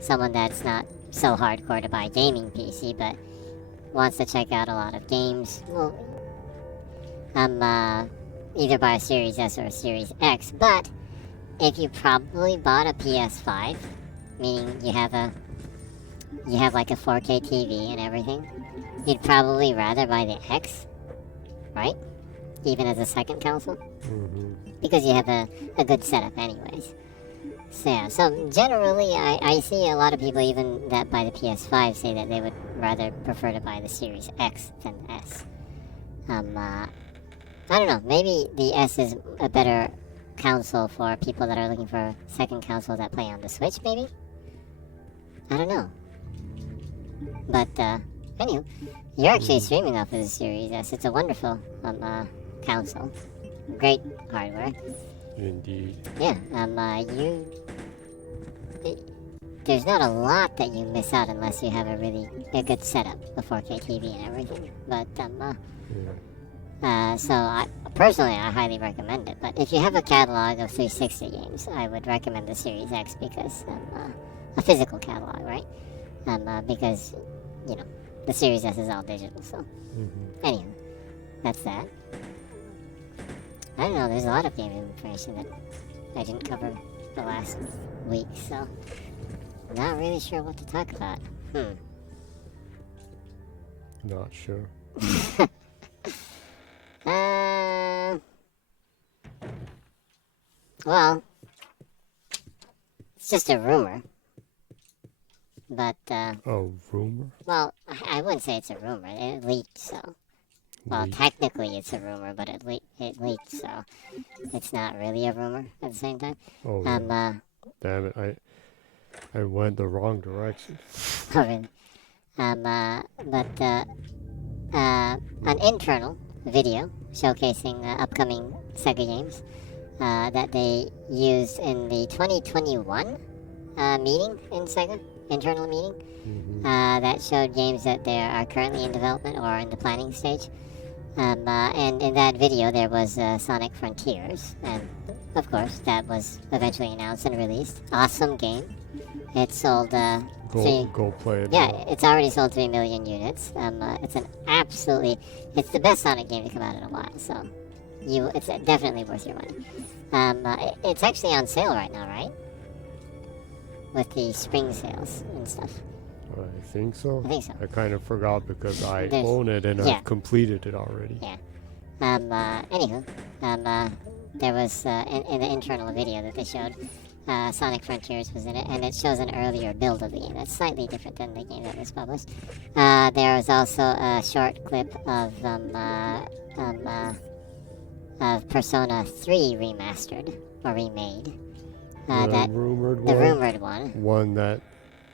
Someone that's not so hardcore to buy a gaming PC, but wants to check out a lot of games. Well, either buy a Series S or a Series X. But if you probably bought a PS5, meaning you have like a 4K TV and everything, you'd probably rather buy the X, right? Even as a second console, because you have a good setup anyways. So yeah, so generally I see a lot of people even that buy the PS5 say that they would rather prefer to buy the Series X than the S. I don't know, maybe the S is a better console for people that are looking for a second console that play on the Switch, maybe? I don't know. But, anyway, you're actually streaming off of the Series S. It's a wonderful, console. Great hardware. Indeed. Yeah, there's not a lot that you miss out unless you have a good setup, a 4K TV and everything. But, Yeah. so personally, I highly recommend it. But if you have a catalog of 360 games, I would recommend the Series X because, a physical catalog, right? Because, you know, the Series S is all digital, so. Anyway, that's that. I don't know, there's a lot of game information that I didn't cover the last week, so not really sure what to talk about. Not sure. Well, it's just a rumor. But, A rumor? well, I wouldn't say it's a rumor. It leaked, so. Well, Leak. technically it's a rumor, but it leaked, so it's not really a rumor at the same time. Oh, yeah. Damn it! I went the wrong direction. Oh, really? But an internal video showcasing upcoming Sega games that they used in the 2021 meeting in Sega, internal meeting, that showed games that they are currently in development or in the planning stage. And in that video there was Sonic Frontiers, and of course that was eventually announced and released. Awesome game. It sold Go play it. yeah, now. it's already sold 3 million units. It's the best Sonic game to come out in a while, so it's definitely worth your money. It's actually on sale right now, right? With the spring sales and stuff. I think so. I think so. I kind of forgot because I There's- own it and yeah. I've completed it already. Yeah. Anywho, there was in the internal video that they showed, Sonic Frontiers was in it, and it shows an earlier build of the game that's slightly different than the game that was published. There was also a short clip of Persona 3 remastered or remade. The rumored The one. rumored one. One that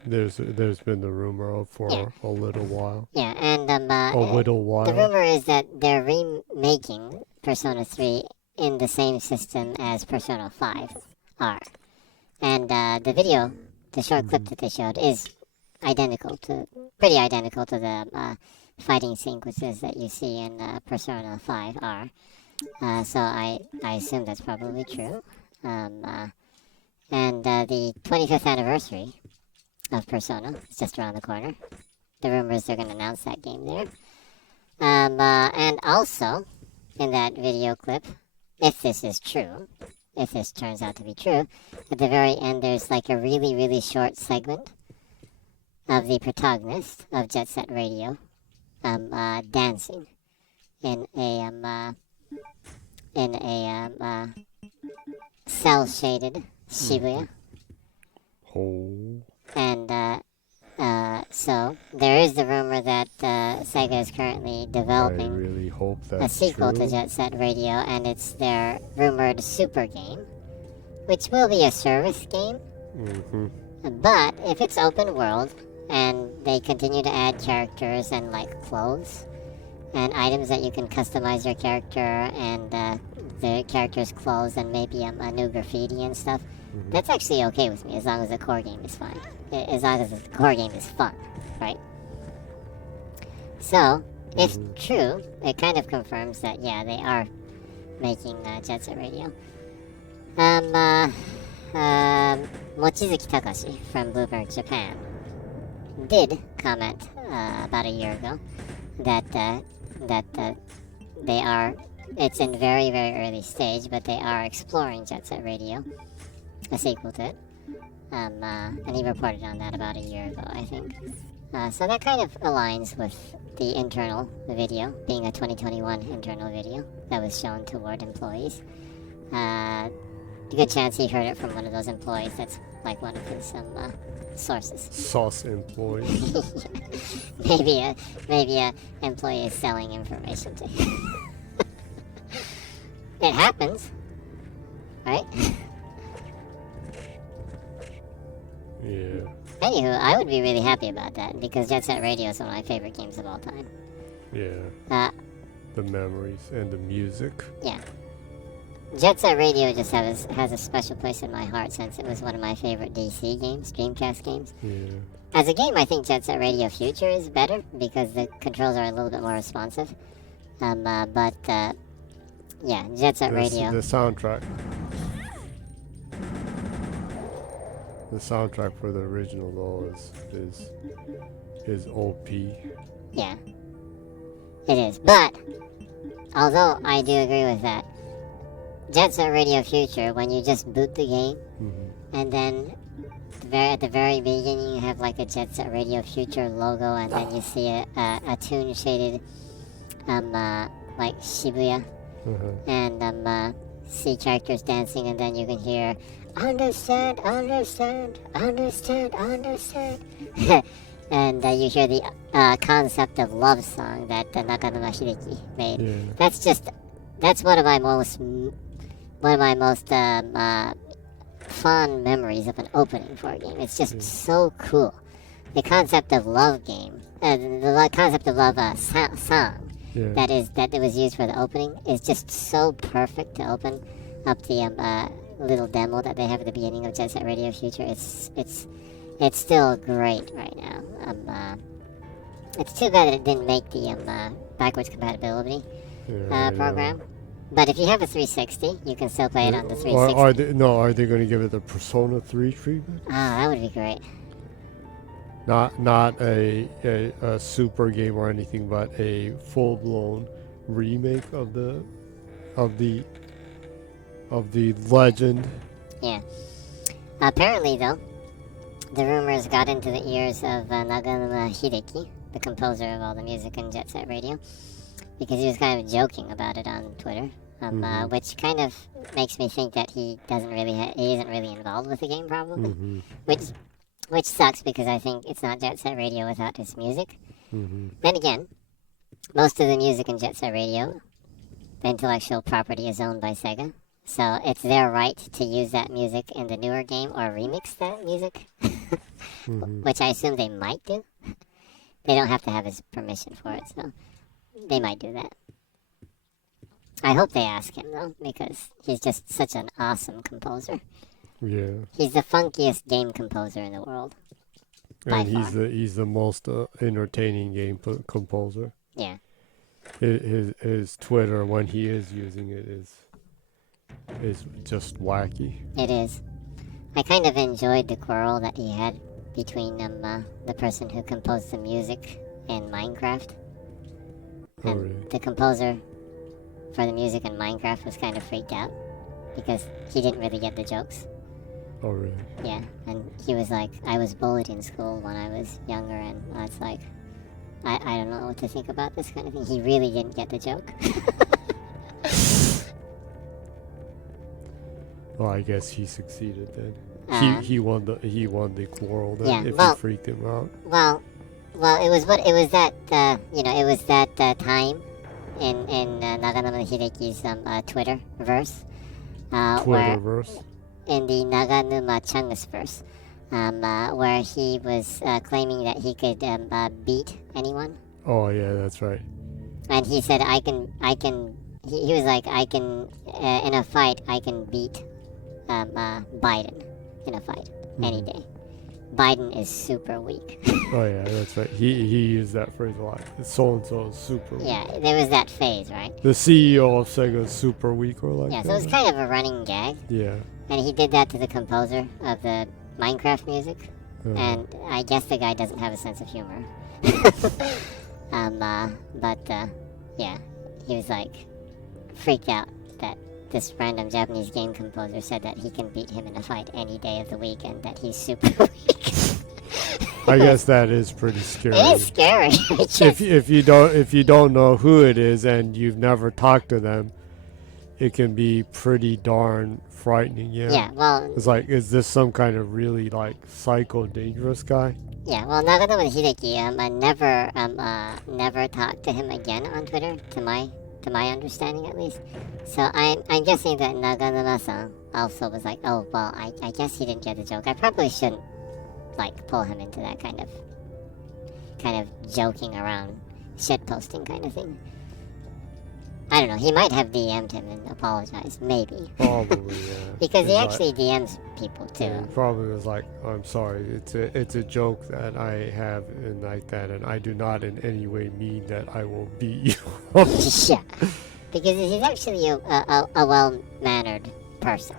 there's been the rumor of for Yeah. a little while. Yeah, and A little while. the rumor is that they're remaking Persona 3 in the same system as Persona 5 are. And the video, the short clip that they showed, is pretty identical to the fighting sequences that you see in Persona 5 are. So I assume that's probably true. And the 25th anniversary of Persona is just around the corner. The rumor is they're going to announce that game there. And also, in that video clip, if this is true, if this turns out to be true, at the very end there's like a really, really short segment of the protagonist of Jet Set Radio dancing in a cell-shaded Shibuya. Oh. And so there is the rumor that Sega is currently I developing really hope a that's sequel true. to Jet Set Radio, and it's their rumored super game, which will be a service game. But if it's open world and they continue to add characters and like clothes and items that you can customize your character and the character's clothes and maybe a new graffiti and stuff, that's actually okay with me as long as the core game is fine. As long as the core game is fun, right? So, if true, it kind of confirms that, yeah, they are making Jet Set Radio. Mochizuki Takashi from Bloomberg Japan did comment about a year ago that they are, it's in very, very early stage, but they are exploring Jet Set Radio, a sequel to it. And he reported on that about a year ago, I think. So that kind of aligns with the internal video, being a 2021 internal video that was shown toward employees. A good chance he heard it from one of those employees that's like one of his sources. Sauce employee. maybe a employee is selling information to him. It happens, right? Yeah. Anywho, I would be really happy about that because Jet Set Radio is one of my favorite games of all time. Yeah. The memories and the music. Yeah. Jet Set Radio just has a special place in my heart since it was one of my favorite DC games, Dreamcast games. Yeah. As a game, I think Jet Set Radio Future is better because the controls are a little bit more responsive. Yeah, Jet Set Radio. The soundtrack. The soundtrack for the original though is OP. Yeah, it is. But although I do agree with that, Jet Set Radio Future, when you just boot the game, and then at the very beginning you have like a Jet Set Radio Future logo, and then you see a tune shaded like Shibuya, and see characters dancing, and then you can hear understand, understand, understand, understand. And you hear the concept of love song that Nakanuma Hideki made. Yeah. That's one of my most fond memories of an opening for a game. It's just so cool. The concept of love game, the concept of love song that it was used for the opening is just so perfect to open up the little demo that they have at the beginning of Jet Set Radio Future. It's still great right now. It's too bad that it didn't make the backwards compatibility program. But if you have a 360, you can still play it on the 360. Are they going to give it the Persona 3 treatment? Oh, that would be great. Not a super game or anything, but a full blown remake of the legend. Yeah. Apparently, though, the rumors got into the ears of Naganuma Hideki, the composer of all the music in Jet Set Radio, because he was kind of joking about it on Twitter, which kind of makes me think that he isn't really involved with the game, probably, which sucks because I think it's not Jet Set Radio without his music. Then again, most of the music in Jet Set Radio, the intellectual property is owned by Sega. So it's their right to use that music in the newer game or remix that music, which I assume they might do. They don't have to have his permission for it, so they might do that. I hope they ask him, though, because he's just such an awesome composer. Yeah. He's the funkiest game composer in the world. And he's the most entertaining game composer. Yeah. His Twitter, when he is using it, is just wacky. It is. I kind of enjoyed the quarrel that he had between the person who composed the music in Minecraft. And the composer for the music in Minecraft was kind of freaked out because he didn't really get the jokes. Oh, really? Yeah, and he was like, I was bullied in school when I was younger, and it's like, I don't know what to think about this kind of thing. He really didn't get the joke. Well, I guess he succeeded then. He won the quarrel then, if it freaked him out. Well, it was that time in Naganuma Hideki's Twitter-verse. Twitterverse? In the Naganuma Chungus verse, where he was claiming that he could beat anyone. Oh yeah, that's right. And he said, he was like, in a fight, I can beat Biden in a fight any day. Biden is super weak. Oh yeah, that's right. He used that phrase a lot. So-and-so is super weak. Yeah, there was that phase, right? The CEO of Sega is super weak or like that. Yeah, so it was kind of a running gag. Yeah. And he did that to the composer of the Minecraft music. And I guess the guy doesn't have a sense of humor. Yeah, he was like freaked out that this random Japanese game composer said that he can beat him in a fight any day of the week and that he's super weak. I guess that is pretty scary. It is scary. If you don't know who it is and you've never talked to them, it can be pretty darn frightening. Yeah. Yeah. Well. It's like, is this some kind of really like psycho dangerous guy? Yeah. Well, Naganuma Hideki, I never talked to him again on Twitter, to my understanding at least. So I'm guessing that Naganuma-san also was like, oh well, I guess he didn't get the joke. I probably shouldn't like pull him into that kind of joking around, shit posting kind of thing. I don't know. He might have DM'd him and apologized, maybe. Probably, yeah. Because he It's actually DMs people too. Yeah, he probably was like, I'm sorry, it's a joke that I have and like that, and I do not in any way mean that I will beat you. Yeah, because he's actually a well-mannered person.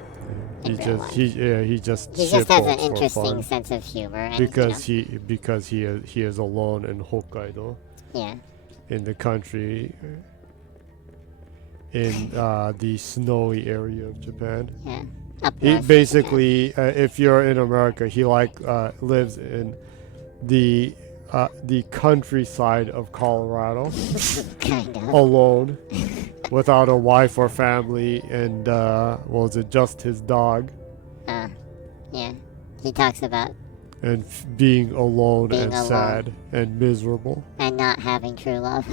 He just he just has an shitposts for interesting fun. sense of humor, and Because he is alone in Hokkaido, yeah, in the country, in the snowy area of Japan. yeah. Up He north of basically, if you're in America, he lives in the countryside of Colorado, Japan. Kind of. alone, without a wife or family, and was it just his dog? Yeah. He talks about And being alone Being and alone. sad and miserable, and not having true love.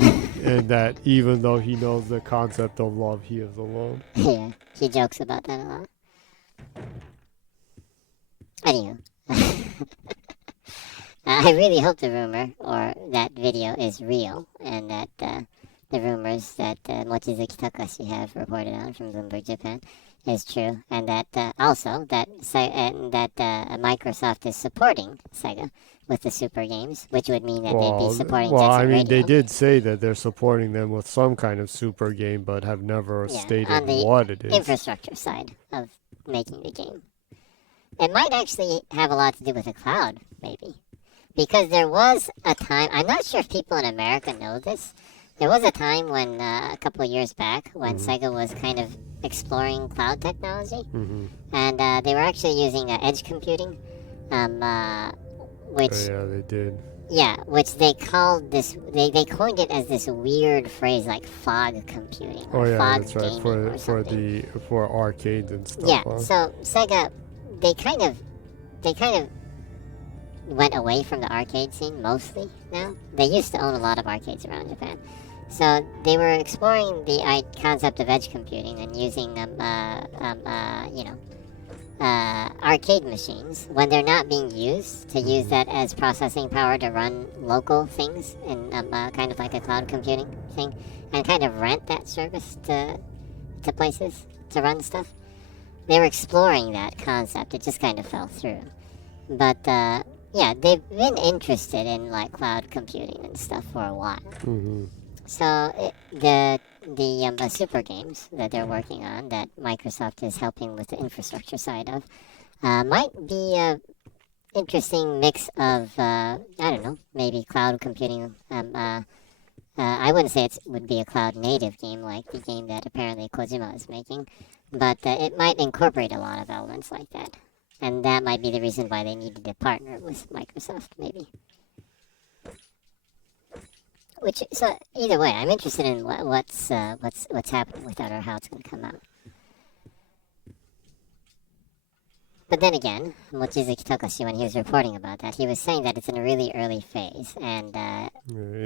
and that even though he knows the concept of love, he is alone. Yeah, he jokes about that a lot. Anywho. I really hope the rumor or that video is real, and that the rumors that Mochizuki Takashi have reported on from Bloomberg Japan is true, and that also that Microsoft is supporting Sega with the Super Games, which would mean that they'd be supporting Jet Set I mean, they Radio. did say that they're supporting them with some kind of super game, but have never Yeah, stated on the what it is. infrastructure side of making the game. It might actually have a lot to do with the cloud, maybe. Because there was a time, I'm not sure if people in America know this, there was a time when, a couple of years back, when Sega was kind of exploring cloud technology, and they were actually using edge computing, which, Yeah, they did. yeah, which they called this, they coined it as this weird phrase like fog computing, or fog that's right. gaming or something. For arcades and stuff. Yeah, huh? so Sega, they kind of went away from the arcade scene mostly now. They used to own a lot of arcades around Japan. So they were exploring the concept of edge computing and using arcade machines when they're not being used, to use that as processing power to run local things in kind of like a cloud computing thing, and kind of rent that service to places to run stuff. They were exploring that concept. It just kind of fell through. But yeah, they've been interested in like cloud computing and stuff for a while. So the super games that they're working on, that Microsoft is helping with the infrastructure side of, might be a interesting mix of I don't know, maybe cloud computing. I wouldn't say it would be a cloud native game like the game that apparently Kojima is making, but it might incorporate a lot of elements like that, and that might be the reason why they needed to partner with Microsoft, maybe. Which, so either way, I'm interested in what's happening with that, or how it's going to come out. But then again, Mochizuki Takashi, when he was reporting about that, he was saying that it's in a really early phase, and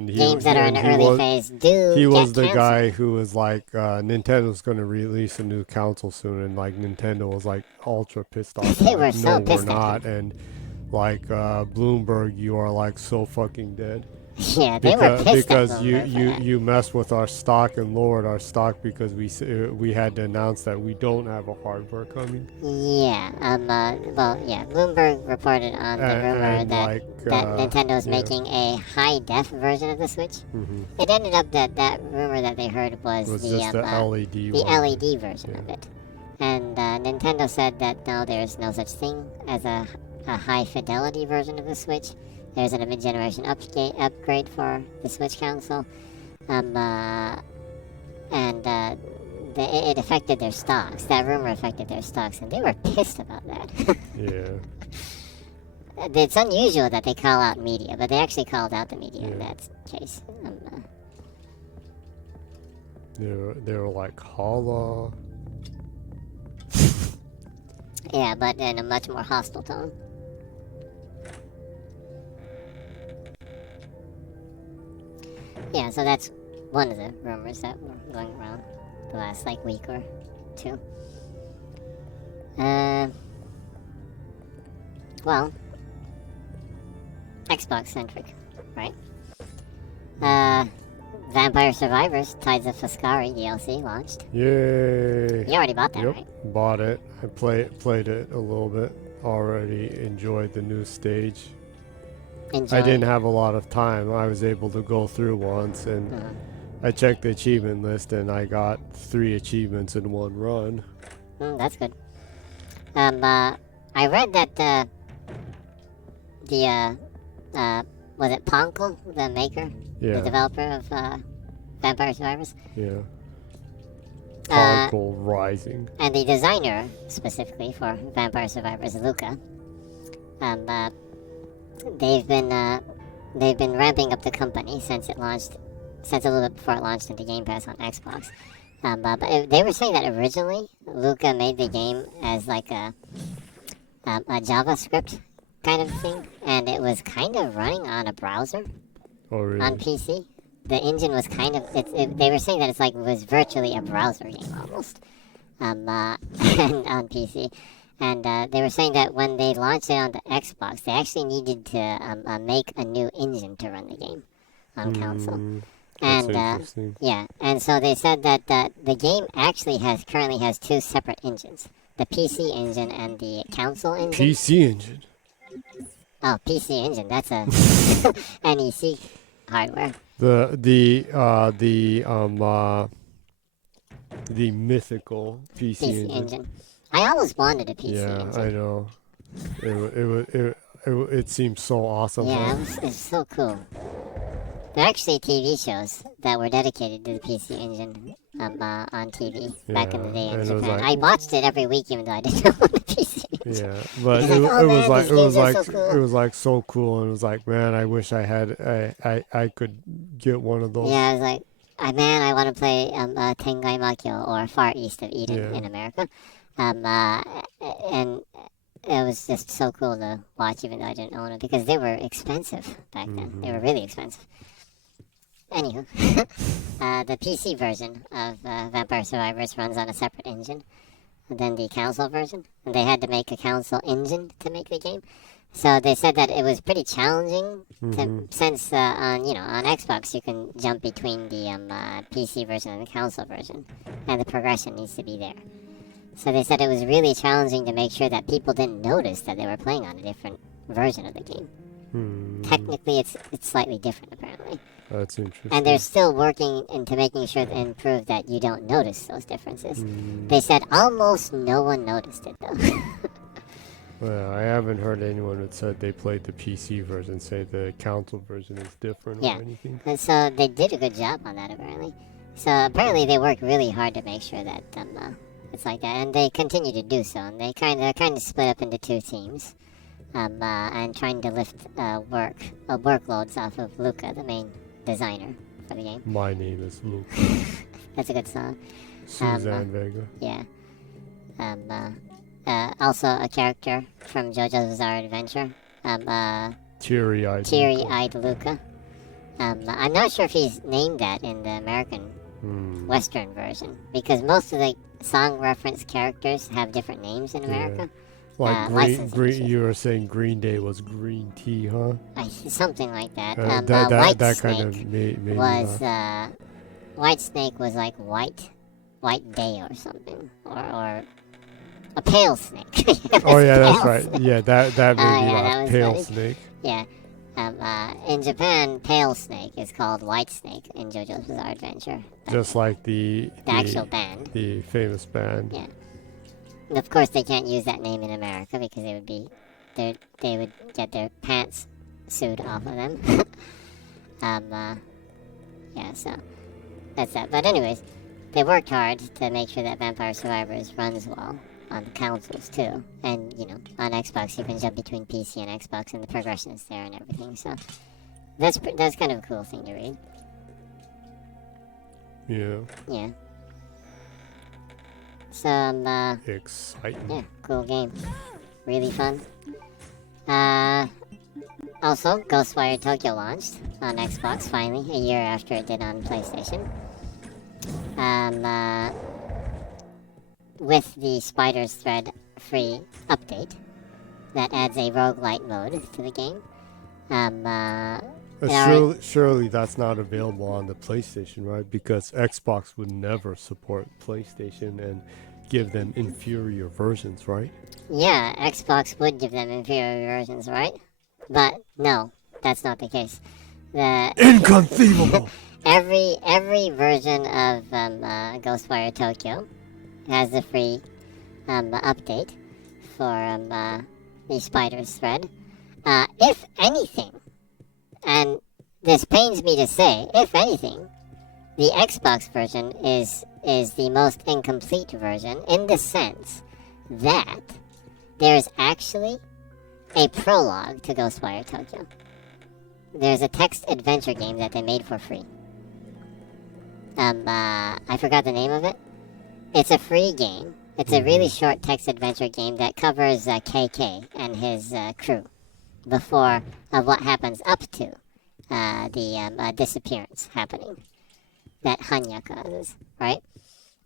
games that are in an early phase do He was get the canceled. guy who was like, Nintendo's going to release a new console soon, and like Nintendo was like ultra pissed off. They were like, so no, pissed we're at not, and like Bloomberg, you are like so fucking dead. Yeah, they were pissed because at Bloomberg for that. you messed with our stock and lowered our stock because we had to announce that we don't have a hardware coming. Yeah, Bloomberg reported on the rumor that Nintendo's making a high-def version of the Switch. It ended up that rumor that they heard was the just the LED version of it. And Nintendo said that no, there's no such thing as a high-fidelity version of the Switch. There's a mid-generation upgrade for the Switch console. It affected their stocks. That rumor affected their stocks, and they were pissed about that. Yeah. It's unusual that they call out media, but they actually called out the media in that case. They were like, holla. Yeah, but in a much more hostile tone. Yeah, so that's one of the rumors that were going around the last week or two. Well, Xbox centric, right? Vampire Survivors Tides of Foscari DLC launched. Yay! You already bought that, Yep, right? bought it. I played it a little bit. Already enjoyed the new stage. Enjoy. I didn't have a lot of time. I was able to go through once, and I checked the achievement list, and I got 3 achievements in one run. That's good. I read that was it Ponkel, the maker, the Yeah, developer of Vampire Survivors, yeah. Uh, Hardcore Rising. and the designer specifically for Vampire Survivors, Luca. They've been ramping up the company since it launched, since a little bit before it launched into Game Pass on Xbox. They were saying that originally Luca made the game as like a JavaScript kind of thing, and it was kind of running on a browser Oh, really? on PC. The engine was kind of they were saying that it's like it was virtually a browser game almost, and on PC. And they were saying that when they launched it on the Xbox, they actually needed to make a new engine to run the game on console. That's And interesting. yeah, and so they said that the game actually currently has 2 separate engines: the PC engine and the console engine. PC Engine. Oh, PC engine. That's a NEC hardware. The mythical PC, PC engine. I always wanted a PC Yeah, engine. I know. It seems so awesome. Yeah, huh? it's so cool. There are actually TV shows that were dedicated to the PC engine on TV back in the day in and it was Japan. like- I watched it every week, even though I didn't own a PC engine. Yeah, but It's it, like, oh, it was man, like these it was games are like so cool. it was like so cool, and it was like, man, I wish I had I could get one of those. Yeah, I was like, man, I want to play Tengai Makyo, or Far East of Eden Yeah. in America. And it was just so cool to watch, even though I didn't own it, because they were expensive back then. They were really expensive. Anywho, the PC version of Vampire Survivors runs on a separate engine than the console version, and they had to make a console engine to make the game. So they said that it was pretty challenging since on Xbox you can jump between the PC version and the console version, and the progression needs to be there. So they said it was really challenging to make sure that people didn't notice that they were playing on a different version of the game. Technically, it's slightly different apparently, That's interesting. and they're still working into making sure to improve that you don't notice those differences. They said almost no one noticed it though. Well, I haven't heard anyone that said they played the PC version say the console version is different Yeah. or anything. And so they did a good job on that apparently. So apparently they work really hard to make sure that it's like that, and they continue to do so. And they're kind of split up into 2 teams, and trying to lift workloads off of Luca, the main designer for the game. My name is Luke. That's a good song. Suzanne Vega. Yeah. Also a character from JoJo's Bizarre Adventure. Teary-eyed. Teary-eyed Luca. I'm not sure if he's named that in the American Western version, because most of the song reference characters have different names in America. Like licensing green. issues. You were saying Green Day was green tea, huh? Something like that. That White kind of Snake made me was laugh. White Snake was like white day or something, or a pale snake. Oh yeah, that's Pale right. Snake. Yeah, that made me yeah, laugh. that was Pale funny. snake. Yeah. In Japan, Pale Snake is called White Snake in JoJo's Bizarre Adventure. Just like the actual band. the famous band. Yeah. And of course, they can't use that name in America because they would get their pants sued off of them. Yeah, so that's that. But anyways, they worked hard to make sure that Vampire Survivors runs well on the consoles too. And on Xbox you can jump between PC and Xbox, and the progression is there and everything. So that's kind of a cool thing to read. Yeah. Yeah. So Exciting. yeah, cool game. Really fun. Also, Ghostwire Tokyo launched on Xbox finally, a year after it did on PlayStation. With the Spider's Thread free update that adds a roguelite mode to the game. Surely that's not available on the PlayStation, right? Because Xbox would never support PlayStation and give them inferior versions, right? Yeah, Xbox would give them inferior versions, right? But no, that's not the case. Inconceivable! Every version of Ghostwire Tokyo has a free update for the Spiders thread. If anything, and this pains me to say, if anything, the Xbox version is the most incomplete version in the sense that there's actually a prologue to Ghostwire Tokyo. There's a text adventure game that they made for free. I forgot the name of it. It's a free game. It's a really short text adventure game that covers KK and his crew before what happens up to the disappearance happening that Hanya causes, right?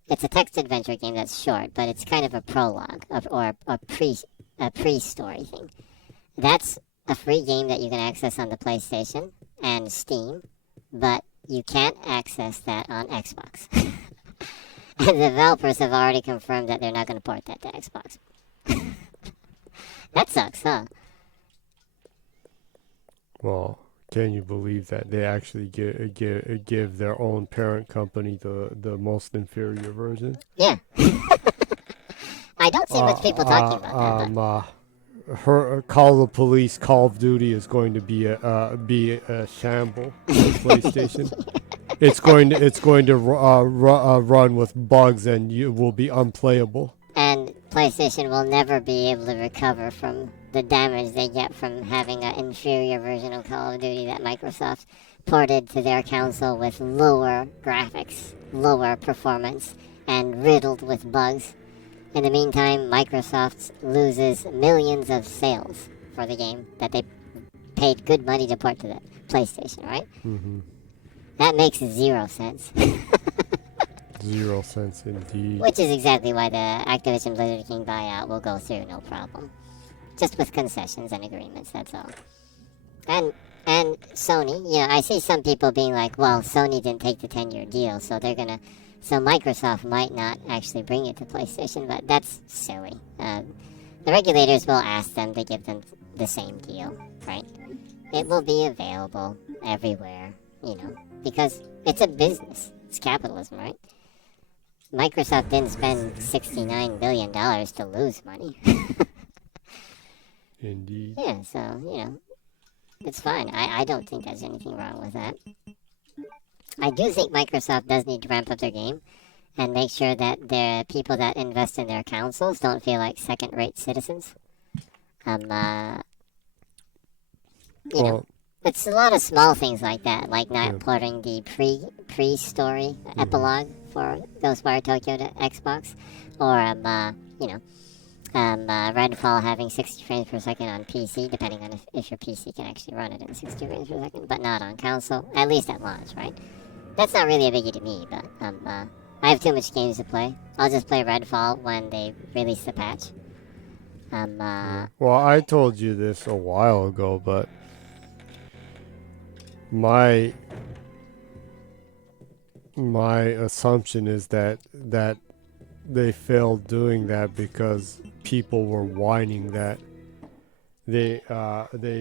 It's a text adventure game that's short, but it's kind of a prologue or a pre-story thing. That's a free game that you can access on the PlayStation and Steam, but you can't access that on Xbox. And the developers have already confirmed that they're not going to port that to Xbox. That sucks, huh? Well, can you believe that they actually give their own parent company the most inferior version? Yeah. I don't see much people talking about that. Call the Police Call of Duty is going to be a shamble for PlayStation. It's going to run with bugs and you will be unplayable. And PlayStation will never be able to recover from the damage they get from having an inferior version of Call of Duty that Microsoft ported to their console with lower graphics, lower performance, and riddled with bugs. In the meantime, Microsoft loses millions of sales for the game that they paid good money to port to the PlayStation, right? Mm-hmm. That makes 0 sense. 0 cents indeed. Which is exactly why the Activision Blizzard King buyout will go through, no problem. Just with concessions and agreements, that's all. And Sony, I see some people being like, well, Sony didn't take the 10-year deal, so Microsoft might not actually bring it to PlayStation, but that's silly. The regulators will ask them to give them the same deal, right? It will be available everywhere, because it's a business. It's capitalism, right? Microsoft didn't spend $69 billion to lose money. Indeed. Yeah, so, it's fine. I don't think there's anything wrong with that. I do think Microsoft does need to ramp up their game and make sure that the people that invest in their consoles don't feel like second-rate citizens. It's a lot of small things like that, like not porting the pre-story epilogue for Ghostwire Tokyo to Xbox, or Redfall having 60 frames per second on PC, depending on if your PC can actually run it in 60 frames per second, but not on console, at least at launch, right? That's not really a biggie to me, but I have too much games to play. I'll just play Redfall when they release the patch. Well, I told you this a while ago, but my assumption is that they failed doing that because people were whining that they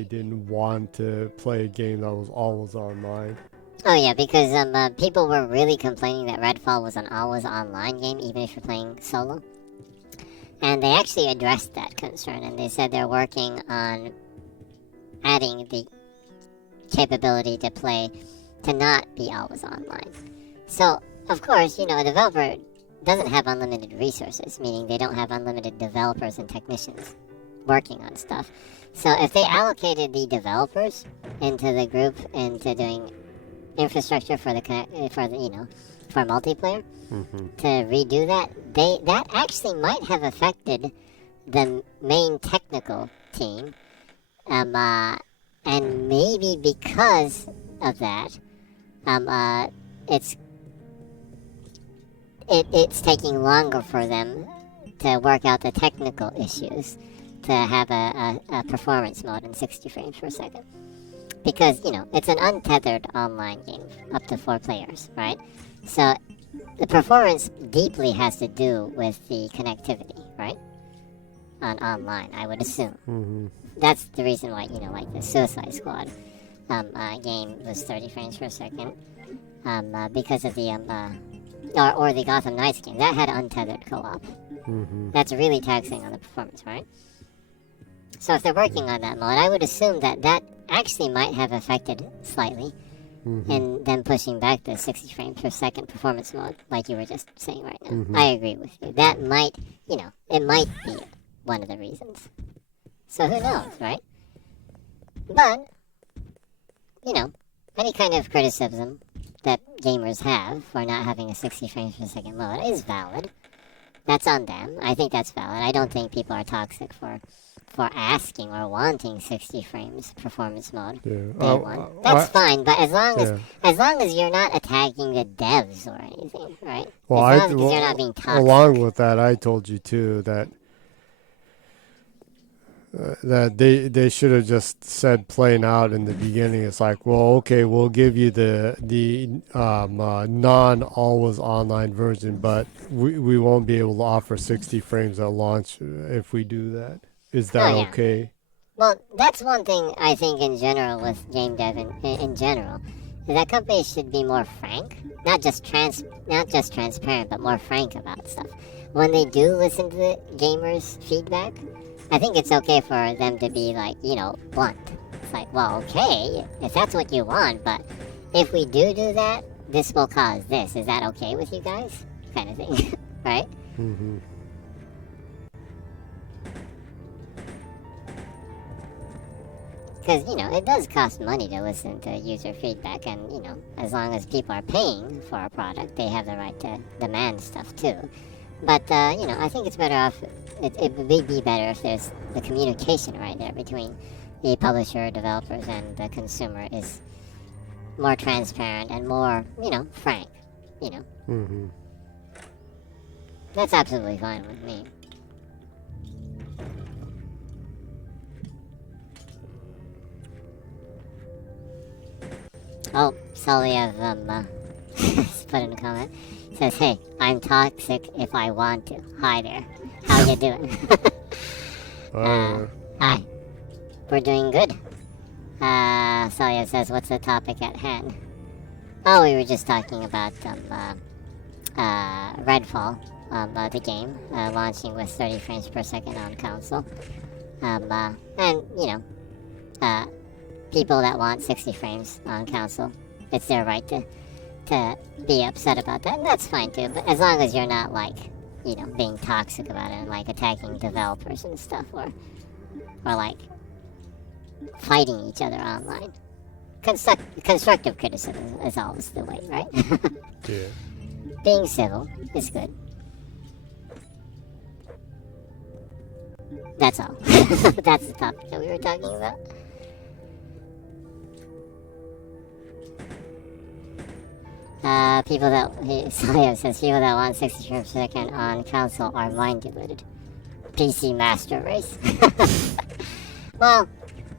didn't want to play a game that was always online. Oh yeah, because people were really complaining that Redfall was an always online game, even if you're playing solo. And they actually addressed that concern, and they said they're working on adding the capability to not be always online. So, of course, a developer doesn't have unlimited resources, meaning they don't have unlimited developers and technicians working on stuff. So if they allocated the developers into the group into doing infrastructure for multiplayer, to redo that actually might have affected the main technical team, and maybe because of that, it's taking longer for them to work out the technical issues to have a performance mode in 60 frames per second. because, it's an untethered online game, up to 4 players, right? So the performance deeply has to do with the connectivity, right? Online, I would assume. Mm-hmm. That's the reason why, like the Suicide Squad game was 30 frames per second. Because of the, or the Gotham Knights game. That had untethered co-op. Mm-hmm. That's really taxing on the performance, right? So if they're working on that mode, I would assume that actually might have affected slightly in them pushing back the 60 frames per second performance mode, like you were just saying right now. I agree with you. That might, it might be one of the reasons. So who knows, right? But, any kind of criticism that gamers have for not having a 60 frames per second mode is valid. That's on them. I think that's valid. I don't think people are toxic for asking or wanting 60 frames performance mode. Yeah. Day one. That's fine, but as long as you're not attacking the devs or anything, right? Well, as long as you're not being toxic. Along with that, I told you too that they should have just said plain out in the beginning. It's like, well, okay, we'll give you the non always online version, but we won't be able to offer 60 frames at launch if we do that. Is that okay? Well, that's one thing I think in general with game dev in general, is that companies should be more frank, not just transparent, but more frank about stuff. When they do listen to the gamers' feedback, I think it's okay for them to be like, blunt. It's like, well, okay, if that's what you want, but if we do that, this will cause this. Is that okay with you guys? Kind of thing, right? Mm-hmm. Because, it does cost money to listen to user feedback, and, as long as people are paying for a product, they have the right to demand stuff too. But, I think it's better off, it would be better if there's the communication right there between the publisher, developers, and the consumer is more transparent and more, frank, Mm-hmm. That's absolutely fine with me. Oh, Sully put in a comment. Says, hey, I'm toxic if I want to. Hi there. How you doing? Hi. We're doing good. Sully says, what's the topic at hand? Oh, we were just talking about Redfall, the game, launching with 30 frames per second on console. And, people that want 60 frames on console, it's their right to be upset about that, and that's fine too, but as long as you're not, like, being toxic about it and, like, attacking developers and stuff, or like, fighting each other online. Constructive criticism is always the way, right? Yeah. Being civil is good. That's all. That's the topic that we were talking about. Sayo says people that want 60 frames per second on console are mind diluted. PC master race. Well,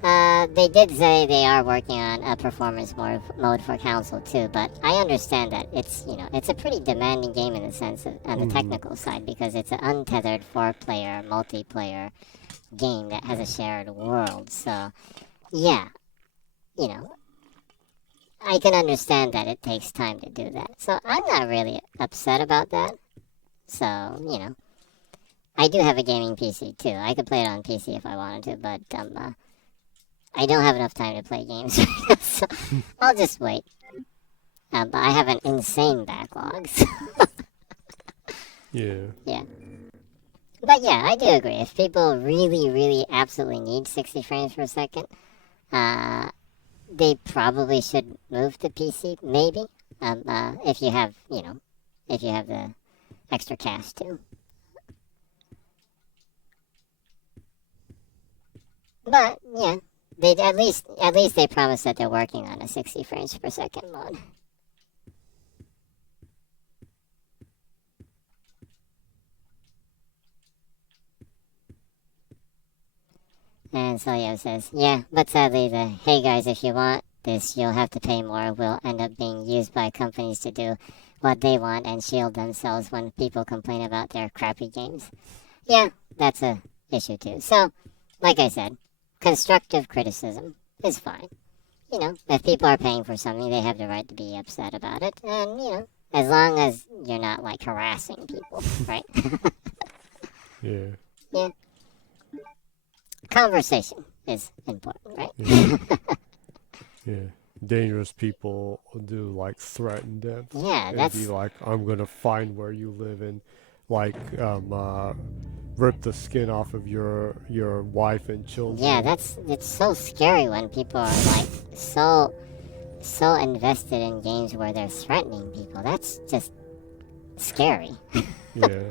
they did say they are working on a performance mode for console too, but I understand that it's a pretty demanding game in the sense of on the technical side, because it's an untethered 4-player multiplayer game that has a shared world. So, yeah, I can understand that it takes time to do that. So I'm not really upset about that. So, I do have a gaming PC too. I could play it on PC if I wanted to, but I don't have enough time to play games. So I'll just wait. But I have an insane backlog. So Yeah. yeah. But yeah, I do agree. If people really, really absolutely need 60 frames per second, they probably should move to PC, maybe. If you have, if you have the extra cash too. But yeah, they at least they promise that they're working on a 60 frames per second mode. And Celio says, yeah, but sadly the, hey guys, if you want this, you'll have to pay more, will end up being used by companies to do what they want and shield themselves when people complain about their crappy games. Yeah, that's a issue too. So, like I said, constructive criticism is fine. You know, if people are paying for something, they have the right to be upset about it. And, you know, as long as you're not, like, harassing people, right? Yeah. Yeah. Conversation is important, right? Yeah. Yeah. Dangerous people do like threaten them. Yeah, And that's... be like, I'm gonna find where you live and like rip the skin off of your wife and children. Yeah, it's so scary when people are like so invested in games where they're threatening people. That's just scary. Yeah.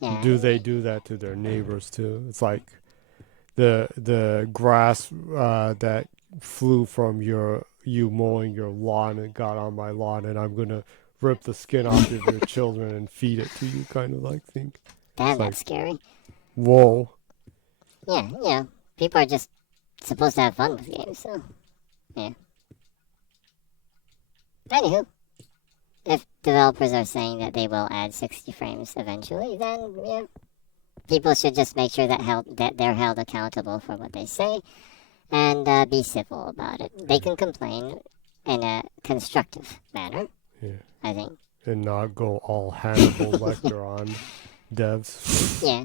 Yeah. Do they do that to their neighbors too? It's like the grass that flew from you mowing your lawn and got on my lawn, and I'm gonna rip the skin off of your children and feed it to you, kind of like thing. Damn, It's that's like, scary. whoa. Yeah, you know, people are just supposed to have fun with games, so yeah. Anywho, if developers are saying that they will add 60 frames eventually, then yeah, people should just make sure that they're held accountable for what they say, and be civil about it. They can complain in a constructive manner, Yeah. I think. And not go all Hannibal Lecter on devs. Yeah.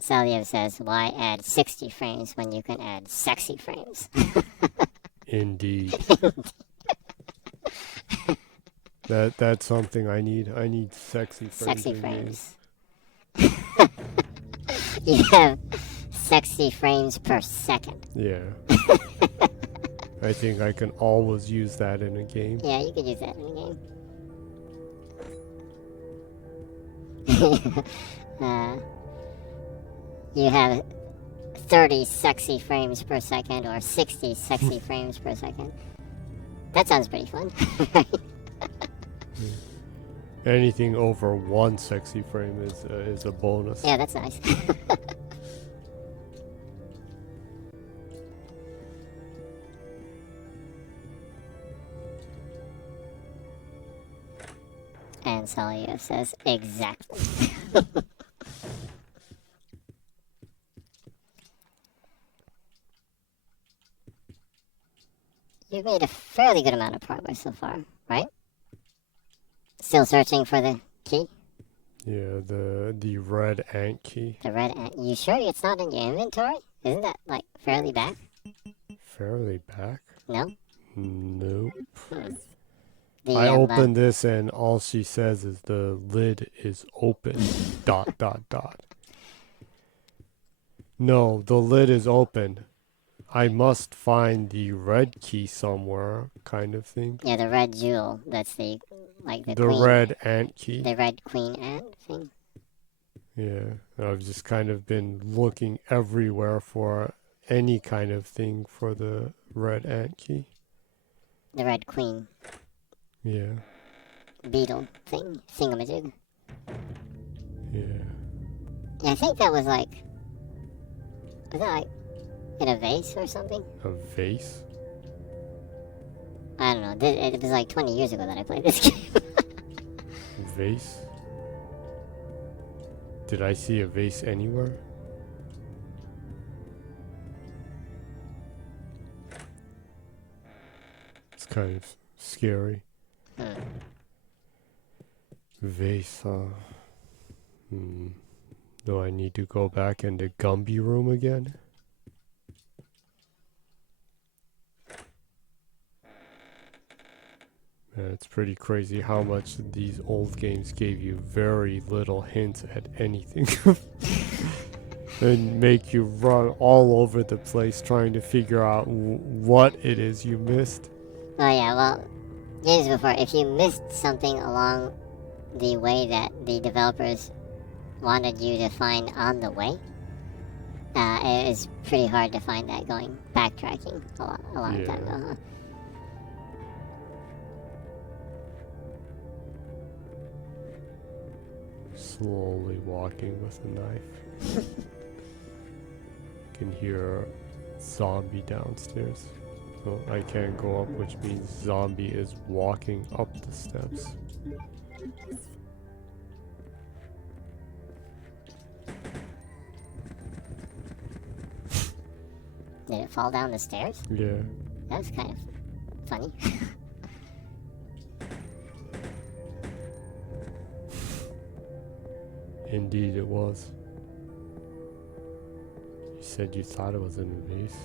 Saliev says, why add 60 frames when you can add sexy frames? Indeed. That's something I need. I need sexy frames. Sexy in games. frames. You have sexy frames per second. Yeah. I think I can always use that in a game. Yeah, you could use that in a game. You have 30 sexy frames per second or 60 sexy frames per second. That sounds pretty fun. Anything over 1 sexy frame is a bonus. Yeah, that's nice. And Salio says, exactly. You've made a fairly good amount of progress so far, right? Still searching for the key? Yeah, the red ant key. The red ant. You sure it's not in your inventory? Isn't that, like, fairly back? Fairly back? No? Nope. The, I opened this and all she says is the lid is open. ... No, the lid is open. I must find the red key somewhere, kind of thing. Yeah, the red jewel. That's the, like, the The queen, red ant key. the red queen ant thing. Yeah, I've just kind of been looking everywhere for any kind of thing for the red ant key. The red queen Yeah, beetle thing. Thingamajig. yeah. Yeah, I think that was like... Was that like in a vase or something? A vase? I don't know. It was like 20 years ago that I played this game. Vase? Did I see a vase anywhere? It's kind of scary. Vase, Do I need to go back into Gumby room again? Man, it's pretty crazy how much these old games gave you very little hints at anything. And make you run all over the place trying to figure out what it is you missed. Oh yeah, well, games before, if you missed something along the way that the developers wanted you to find on the way, it was pretty hard to find that backtracking a long time ago, huh? slowly walking with a knife. Can hear a zombie downstairs. So I can't go up, which means zombie is walking up the steps. Did it fall down the stairs? Yeah. That was kind of funny. Indeed it was. You said you thought it was in a vase?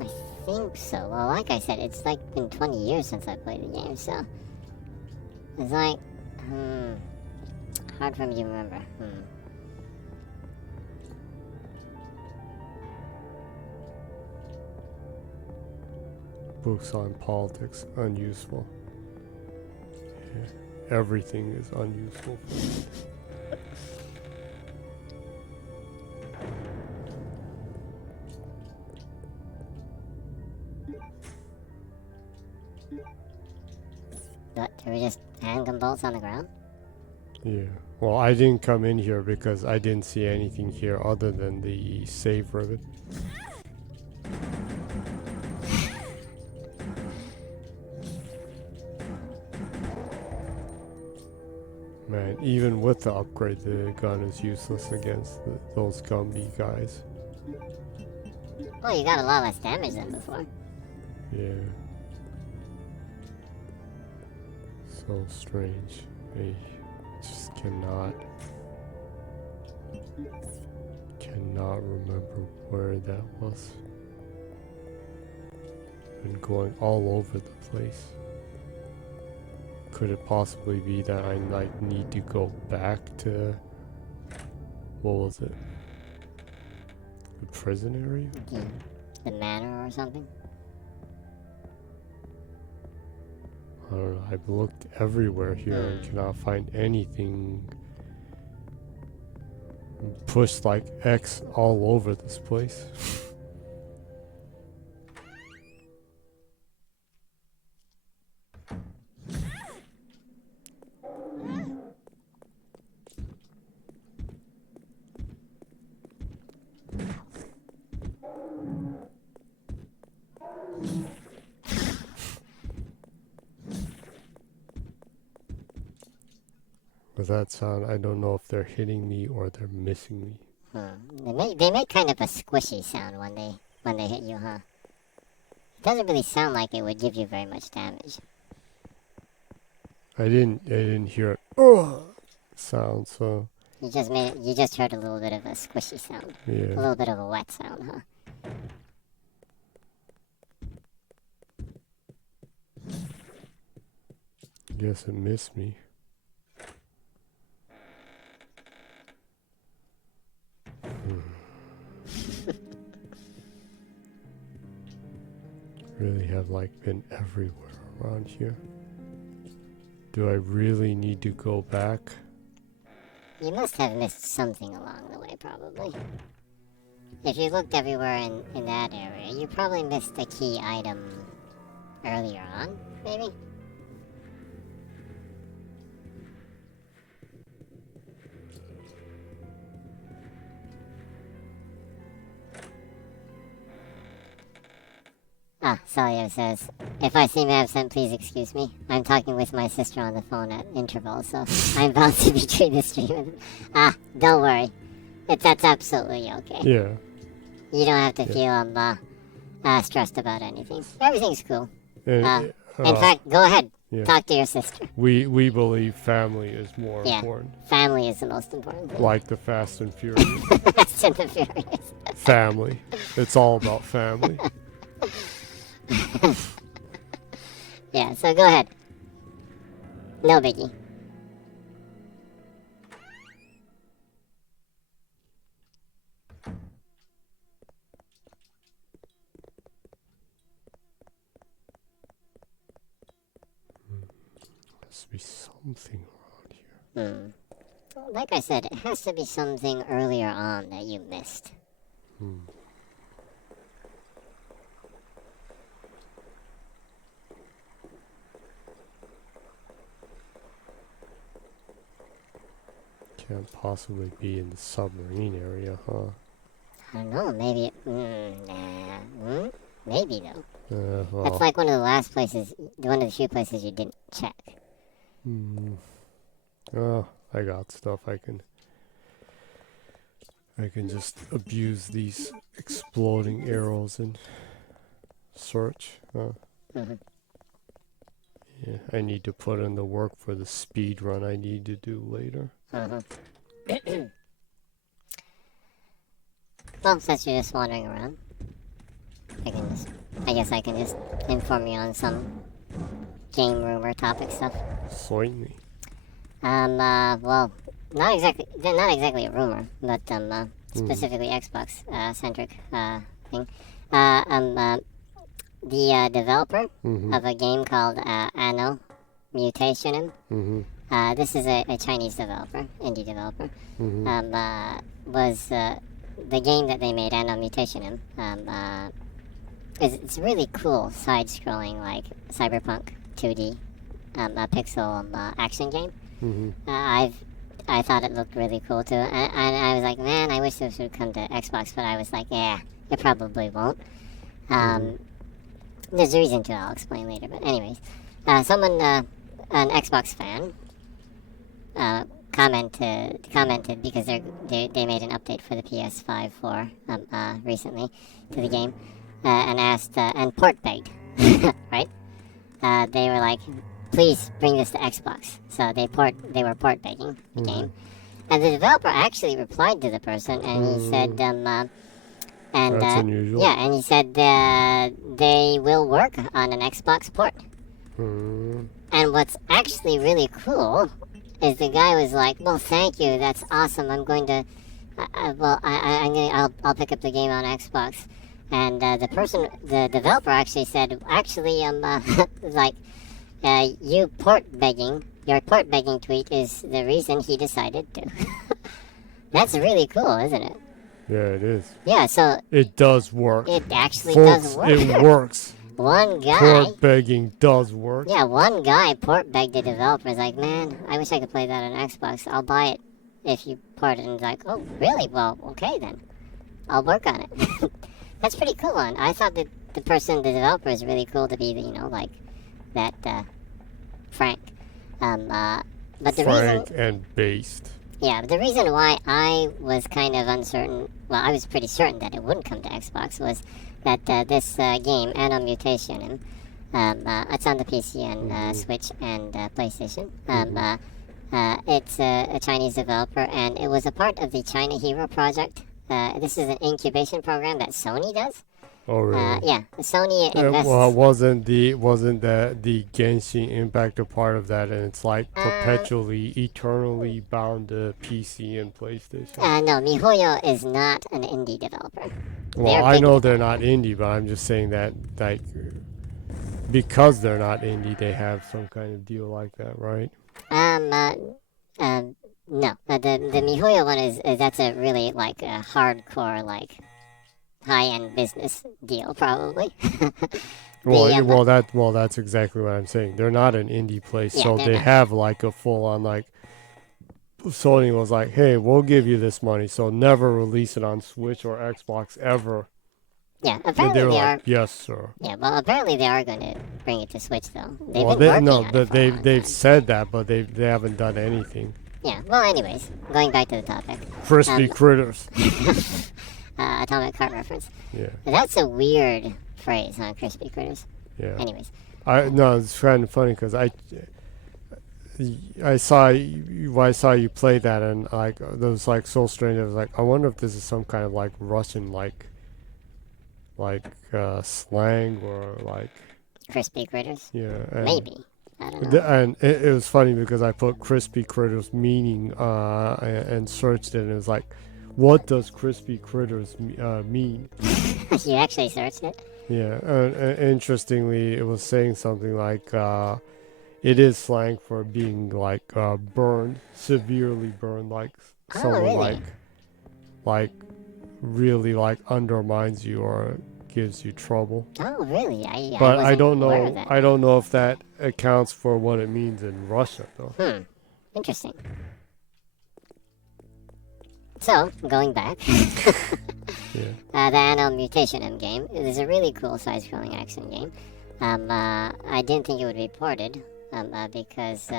I think so. Well, like I said, it's like been 20 years since I played the game, so it's like, hard for me to remember. Books on politics, unuseful. Yeah. Everything is unuseful. What, there were just handgun bolts on the ground? Yeah. Well, I didn't come in here because I didn't see anything here other than the save ribbon. Man, even with the upgrade, the gun is useless against those Gumby guys. Well, you got a lot less damage than before. Yeah. So strange. I just cannot remember where that was. Been going all over the place. Could it possibly be that I like need to go back to, what was it? The prison area? The manor or something? I don't know. I've looked everywhere here and cannot find anything. Pushed like X all over this place. With that sound, I don't know if they're hitting me or they're missing me. They make kind of a squishy sound when they hit you, huh? It doesn't really sound like it would give you very much damage. I didn't hear it sound, so You just heard a little bit of a squishy sound. A yeah. little bit of a wet sound, huh? Guess it missed me. Really have like been everywhere around here. Do I really need to go back? You must have missed something along the way, probably. If you looked everywhere in that area, you probably missed a key item earlier on, maybe? Ah, Salio says, if I seem absent, please excuse me. I'm talking with my sister on the phone at intervals, so I'm about to betray the stream. Ah, don't worry. That's absolutely okay. Yeah. You don't have to feel stressed about anything. Everything's cool. And, In fact, go ahead. yeah. Talk to your sister. We believe family is more important. Family is the most important thing. Like the Fast and Furious. Fast and the Furious. Family. It's all about family. Yeah, so go ahead. No biggie. Must be something around here. Like I said, it has to be something earlier on that you missed. Can't possibly be in the submarine area, huh? I don't know. Maybe. Maybe though. Well, That's like one of the last places, one of the few places you didn't check. Oh, I got stuff I can just abuse these exploding arrows and search. Mhm. Yeah, I need to put in the work for the speed run I need to do later. Well, since you're just wandering around, I guess I can just inform you on some game rumor topic stuff. Certainly. Well, not exactly a rumor, but specifically Xbox centric thing. The developer of a game called Anno Mutationum. This is a Chinese developer, indie developer. Was the game that they made, Anno Mutationum. It's a really cool side-scrolling, like cyberpunk 2D pixel action game. I thought it looked really cool too, and I was like, man, I wish this would come to Xbox, but I was like, yeah, it probably won't. There's a reason to, I'll explain later, but anyways, someone, an Xbox fan, commented because they made an update for the PS5 4 recently to the game, and asked and port begged, right? They were like, please bring this to Xbox. So they were port begging the game, and the developer actually replied to the person, and he said, That's unusual. yeah, and he said they will work on an Xbox port. And what's actually really cool is the guy was like, well, thank you, that's awesome. I'm going to, I'll pick up the game on Xbox. And the developer actually said, like, your port begging tweet is the reason he decided to. That's really cool, isn't it? Yeah, it is. Yeah, so It does work. it actually Folks, does work. it works. One guy, Port begging does work. yeah, one guy port begged the developer. Is like, man, I wish I could play that on Xbox. I'll buy it if you port it. And he's like, oh, really? Well, okay then. I'll work on it. That's pretty cool. And I thought that the developer is really cool to be, like that frank. But the Frank reason, and based. yeah, but the reason why I was kind of uncertain, well, I was pretty certain that it wouldn't come to Xbox, was that this game, Anno Mutation, it's on the PC and Switch and PlayStation. It's a Chinese developer, and it was a part of the China Hero project. This is an incubation program that Sony does. Oh, really? Yeah, Sony invests. Well, wasn't the Genshin Impact a part of that? And it's like perpetually, eternally bound to PC and PlayStation. No, MiHoYo is not an indie developer. Well, I know they're not indie, but I'm just saying that, like, because they're not indie, they have some kind of deal like that, right? No. The MiHoYo one is that's a really, like, a hardcore, like, high-end business deal, probably. That's exactly what I'm saying. They're not an indie place, Yeah, so they're they not. have like a full-on, like, Sony was like, hey, we'll give you this money, so never release it on Switch or Xbox ever. Yeah, And apparently they were they are. like, yes, sir. Yeah, well, apparently they are going to bring it to Switch, though. They've Well, been working no, on it but for a long they've time. said that, but they haven't done anything. Yeah, well, anyways, going back to the topic. Crispy critters. Atomic Heart reference. Yeah, That's a weird phrase, huh? Crispy critters. yeah. Anyways. No, it's kind of funny because I saw you play that, and like that was like so strange. I was like, I wonder if this is some kind of like Russian like slang or like, Crispy critters? yeah. And Maybe. I don't know. And it was funny because I put crispy critters meaning and searched it, and it was like, what does crispy critters mean? You actually searched it? Yeah, interestingly, it was saying something like it is slang for being like burned, severely burned, like someone really? like really like undermines you or gives you trouble. Oh, really? But I wasn't don't aware of know. that. I don't know if that accounts for what it means in Russia, though. Interesting. So, going back, Yeah. the Animal Mutation M game is a really cool side-scrolling action game. I didn't think it would be ported because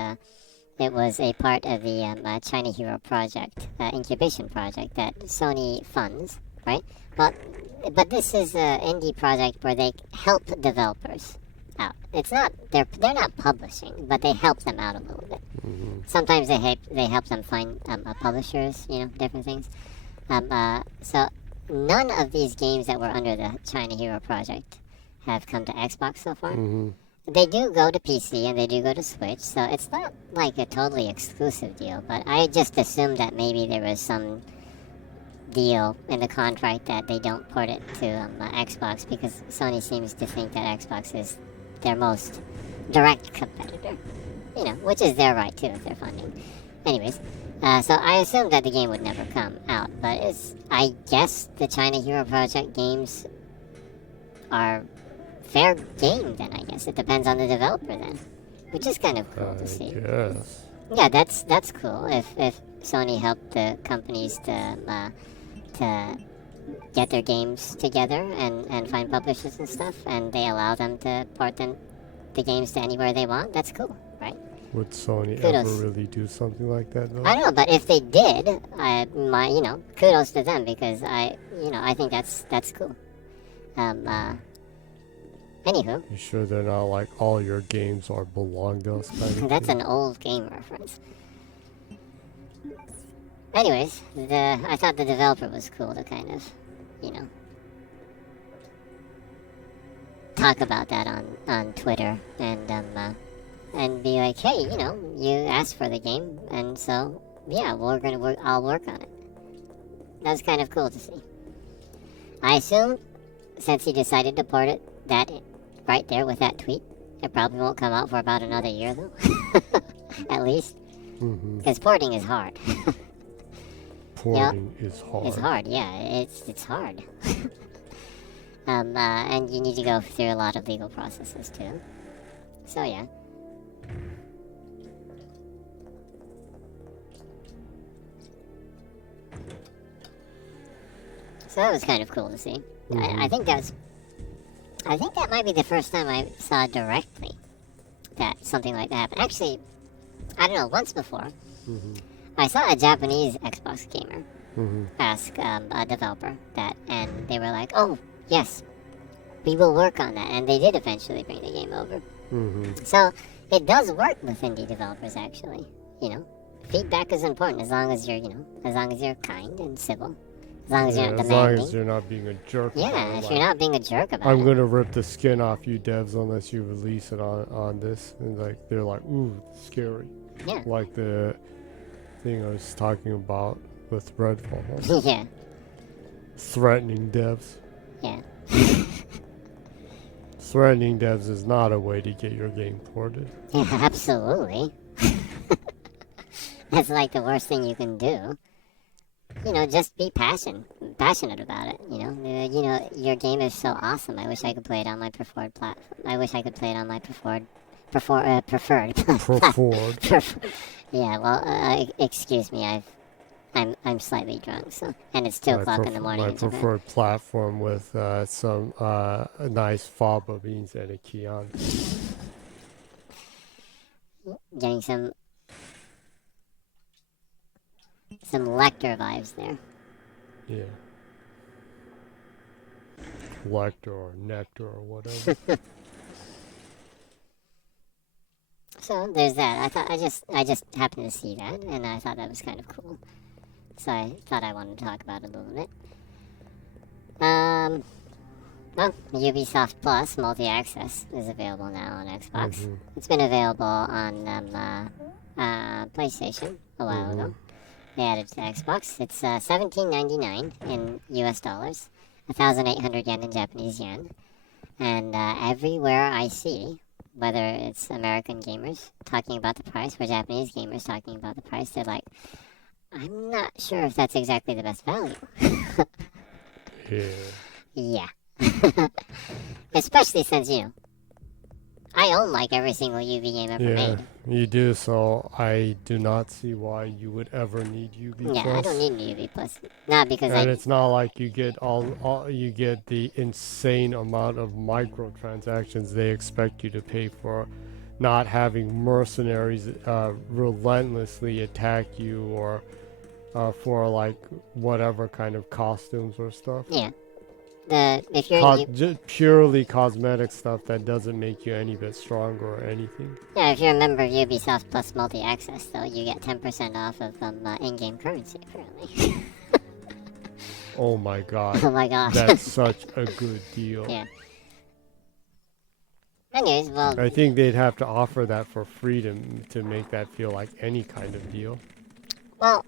it was a part of the China Hero Project, incubation project that Sony funds, right? But this is an indie project where they help developers out. It's not they're not publishing, but they help them out a little bit. Sometimes they help them find publishers, different things. So none of these games that were under the China Hero Project have come to Xbox so far. They do go to PC and they do go to Switch, so it's not like a totally exclusive deal. But I just assumed that maybe there was some deal in the contract that they don't port it to Xbox because Sony seems to think that Xbox is their most direct competitor, which is their right too if they're funding. Anyways, so I assumed that the game would never come out, but I guess the China Hero Project games are fair game then, I guess. It depends on the developer then, which is kind of cool to see. Yes. Yeah, that's cool. If Sony helped the companies to get their games together and find publishers and stuff, and they allow them to port the games to anywhere they want, that's cool, right? Would Sony Kudos. ever really do something like that, though? I don't know, but if they did, kudos to them because I think that's cool. Anywho, You sure they're not like all your games are belong to us kind of that's thing? an old game reference. Anyways, I thought the developer was cool to kind of, talk about that on Twitter and be like, hey, you asked for the game, and so yeah, I'll work on it. That was kind of cool to see. I assume since he decided to port it, that right there with that tweet, it probably won't come out for about another year though, at least, because porting is hard. Porting is hard. It's hard, yeah. It's hard. And you need to go through a lot of legal processes too. So yeah. So that was kind of cool to see. I think that might be the first time I saw directly that something like that happened. Actually, I don't know. Once before, I saw a Japanese Xbox gamer ask a developer that, and they were like, "Oh, yes, we will work on that," and they did eventually bring the game over. So it does work with indie developers, actually. Feedback is important as long as you're kind and civil, as long as you're not As long demanding. as you're not being a jerk. Yeah, about it, if like, you're not being a jerk about I'm it. gonna rip the skin off you devs unless you release it on this, and like they're like, ooh, scary. Yeah. Like the thing I was talking about with Redfall. Yeah, Threatening devs. yeah. Threatening devs is not a way to get your game ported. Yeah, absolutely. That's like the worst thing you can do. Just be passionate about it. Your game is so awesome. I wish I could play it on my preferred platform. I wish I could play it on my preferred. Preferred. Yeah. Well, excuse me. I'm slightly drunk, so and it's 2:00 in the morning. My in Japan. preferred platform with some nice fava beans and a Chianti. Getting some Lecter vibes there. Yeah. Collector or nectar or whatever. So there's that. I just happened to see that, and I thought that was kind of cool. So I thought I wanted to talk about it a little bit. Well, Ubisoft Plus Multi-Access is available now on Xbox. It's been available on PlayStation a while ago. They added it to Xbox. It's $17.99 in US dollars, 1,800 yen in Japanese yen. And everywhere I see, whether it's American gamers talking about the price or Japanese gamers talking about the price, they're like, I'm not sure if that's exactly the best value. Yeah. Yeah. Especially since, I own like every single UB game ever Yeah, made. you do. So I do not see why you would ever need UB Yeah, Plus. I don't need UB Plus. Not because And it's not like you get you get the insane amount of microtransactions they expect you to pay for not having mercenaries relentlessly attack you or for like whatever kind of costumes or stuff. Yeah. If you're in Just purely cosmetic stuff that doesn't make you any bit stronger or anything. yeah, if you're a member of Ubisoft Plus Multi-Access, though, you get 10% off of in-game currency, apparently. Oh my god. Oh my gosh. That's such a good deal. Yeah. Anyways, well, I think they'd have to offer that for free to make that feel like any kind of deal. well,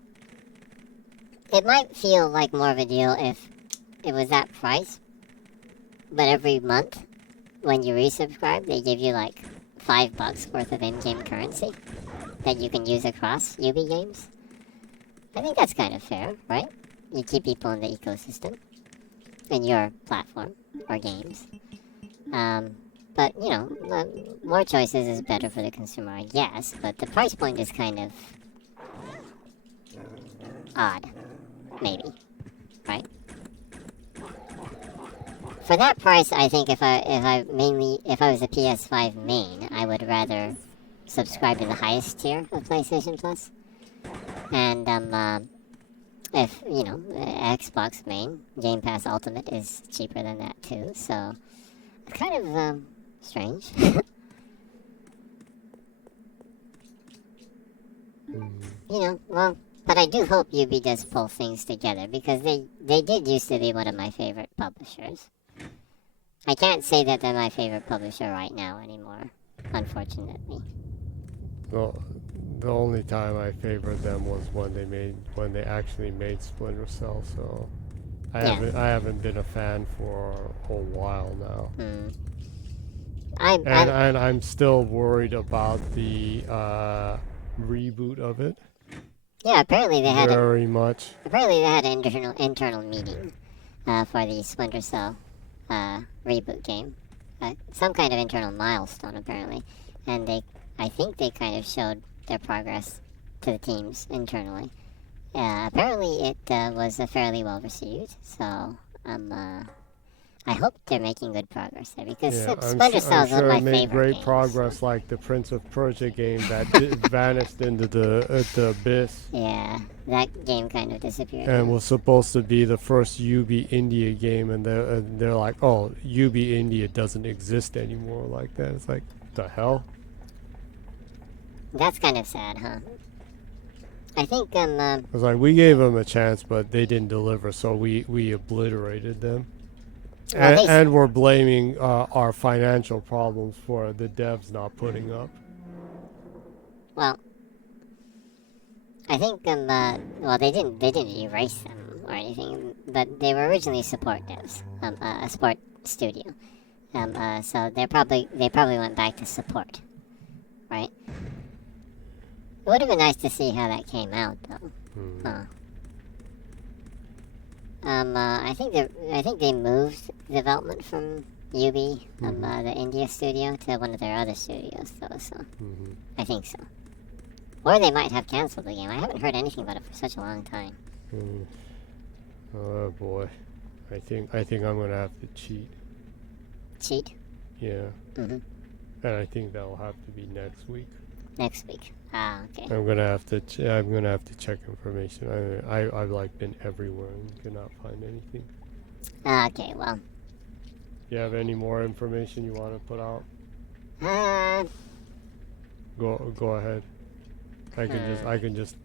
it might feel like more of a deal if it was that price, but every month when you resubscribe, they give you like $5 worth of in-game currency that you can use across UB games. I think that's kind of fair, right? You keep people in the ecosystem in your platform or games. But you know, more choices is better for the consumer, I guess. But the price point is kind of odd, maybe, right? For that price, I think if I was a PS5 main, I would rather subscribe to the highest tier of PlayStation Plus. And if you know, Xbox main, Game Pass Ultimate is cheaper than that too. So it's kind of strange. You know, well, but I do hope UB does pull things together because they did used to be one of my favorite publishers. I can't say that they're my favorite publisher right now anymore, unfortunately. Well, the only time I favored them was when they actually made Splinter Cell. So I haven't been a fan for a while now. And I'm still worried about the reboot of it. Yeah, apparently they had very much. Apparently they had an internal meeting for the Splinter Cell reboot game, some kind of internal milestone apparently, and I think they kind of showed their progress to the teams internally. Apparently it was fairly well received, so I hope they're making good progress there because Splinter Cell is one of my favorite games. I'm sure it made great progress, like the Prince of Persia game that vanished into the abyss. Yeah, that game kind of disappeared. And was supposed to be the first UB India game, and they're like, oh, UB India doesn't exist anymore like that. It's like, the hell? That's kind of sad, huh? I think I was like, we gave them a chance, but they didn't deliver, so we obliterated them. And we're blaming our financial problems for the devs not putting up. Well, I think well they didn't erase them or anything, but they were originally support devs, a support studio. So they probably went back to support, right? It would have been nice to see how that came out, though. I think they moved development from UB, the India studio, to one of their other studios, though. So I think so. Or they might have canceled the game. I haven't heard anything about it for such a long time. Oh boy, I think I'm gonna have to cheat. Cheat? Yeah. And I think that'll have to be next week. Next week. Ah, okay. I'm gonna have to check information. I've like been everywhere and cannot find anything. Okay, well. You have any more information you want to put out? Go ahead. I can just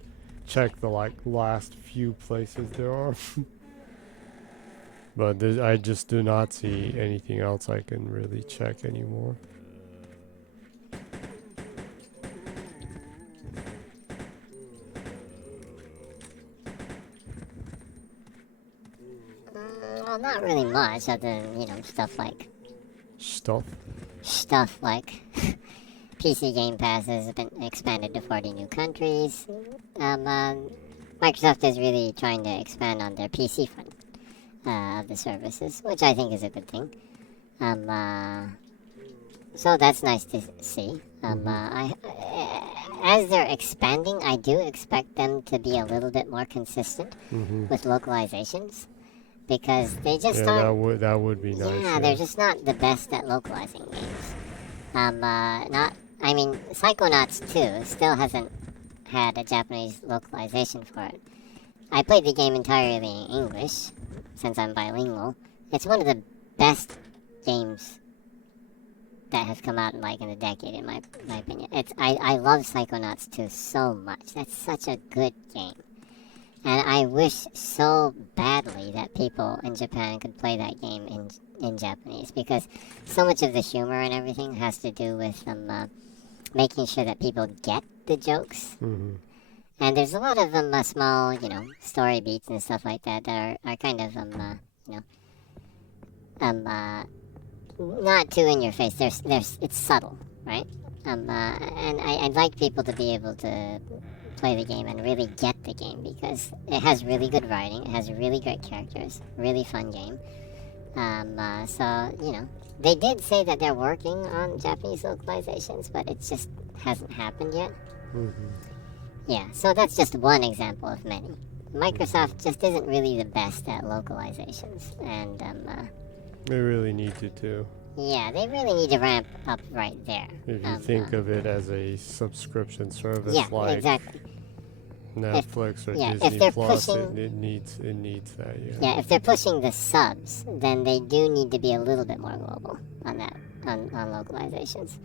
check the last few places there are. But I just do not see anything else I can really check anymore. Well, not really much, other than, you know, stuff like PC Game Pass has been expanded to 40 new countries. Microsoft is really trying to expand on their PC front of the services, which I think is a good thing. So that's nice to see. As they're expanding, I do expect them to be a little bit more consistent with localizations, because they just Yeah, aren't. that would be nice. Yeah, they're just not the best at localizing games. I mean, Psychonauts 2 still hasn't had a Japanese localization for it. I played the game entirely in English, since I'm bilingual. It's one of the best games that has come out in a decade, in my opinion. I love Psychonauts 2 so much. That's such a good game. And I wish so badly that people in Japan could play that game in Japanese, because so much of the humor and everything has to do with making sure that people get the jokes. And there's a lot of small, story beats and stuff like that that are kind of, not too in your face. It's subtle, right? And I'd like people to be able to play the game and really get the game, because it has really good writing, it has really great characters, really fun game. So, they did say that they're working on Japanese localizations, but it just hasn't happened yet. Yeah, so that's just one example of many. Microsoft just isn't really the best at localizations, and They really need to too. yeah, they really need to ramp up right there. If you think of it as a subscription service, Yeah, like exactly. Netflix or if Disney they're Plus, pushing- it needs that. Yeah. Yeah, if they're pushing the subs, then they do need to be a little bit more global on that, on localizations.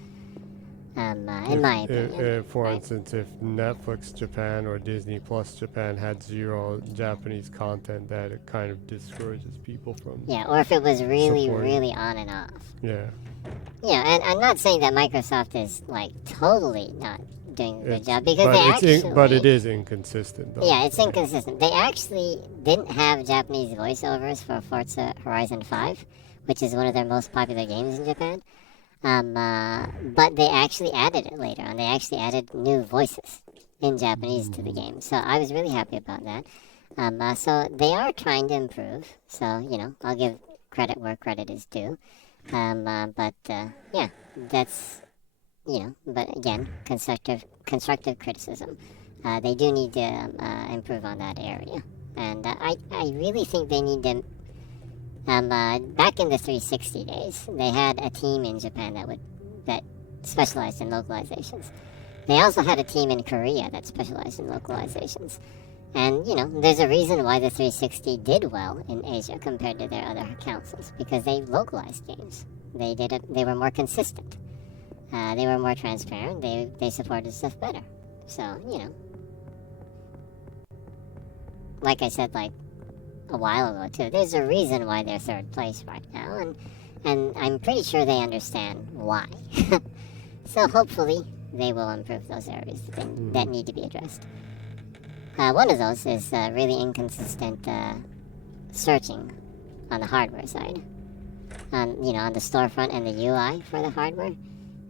In my opinion. For right? instance, if Netflix Japan or Disney Plus Japan had zero Japanese content, that it kind of discourages people from. Yeah, or if it was really, supporting. really on and off. Yeah. Yeah, and I'm not saying that Microsoft is totally not doing a good job, because but they it's actually. but it is inconsistent, though. Yeah, it's inconsistent. They actually didn't have Japanese voiceovers for Forza Horizon 5, which is one of their most popular games in Japan. But they actually added it later on. They actually added new voices in Japanese to the game. So I was really happy about that. So they are trying to improve. So, I'll give credit where credit is due. Yeah, that's, but again, constructive criticism. They do need to improve on that area. And I really think they need to. Back in the 360 days, they had a team in Japan that specialized in localizations. They also had a team in Korea that specialized in localizations. And, there's a reason why the 360 did well in Asia compared to their other consoles, because they localized games. They were more consistent. They were more transparent. They supported stuff better. So, like I said, a while ago too, there's a reason why they're third place right now, and I'm pretty sure they understand why. So hopefully they will improve those areas that need to be addressed. One of those is really inconsistent searching on the hardware side, on the storefront and the UI for the hardware.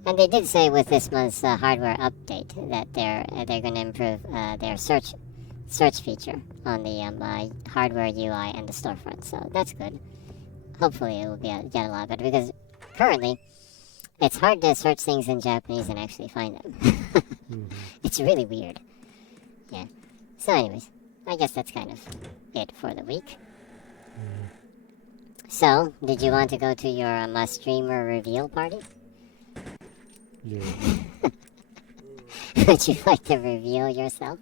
And they did say with this month's hardware update that they're going to improve their search feature on the hardware UI and the storefront, so that's good. Hopefully it will get a lot better, because currently it's hard to search things in Japanese and actually find them. It's really weird. Yeah. So anyways, I guess that's kind of it for the week. So, did you want to go to your streamer reveal party? Yeah. Would you like to reveal yourself?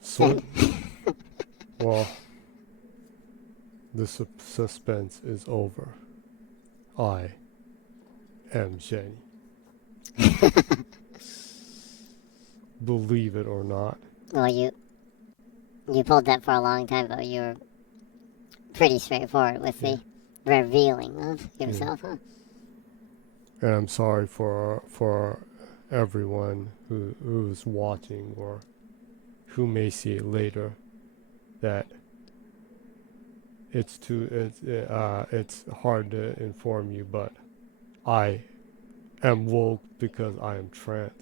So, well, the suspense is over. I am Jenny. Believe it or not. Well, you pulled that for a long time, but you were pretty straightforward with the revealing of yourself, huh? And I'm sorry for everyone who's watching or who may see it later, that it's hard to inform you, but I am woke because I am trans.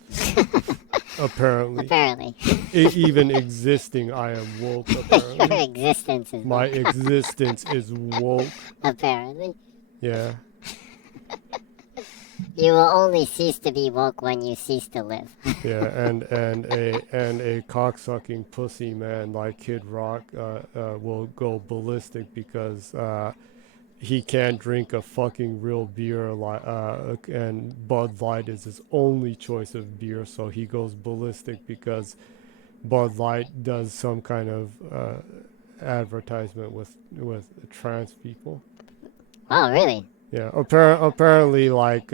Apparently. Apparently. Even existing, I am woke. Apparently. Your existence is My existence is woke. apparently. Yeah. You will only cease to be woke when you cease to live. Yeah, and a cocksucking pussy man like Kid Rock will go ballistic because he can't drink a fucking real beer, and Bud Light is his only choice of beer, so he goes ballistic because Bud Light does some kind of advertisement with trans people. Oh, really? Yeah, apparently, like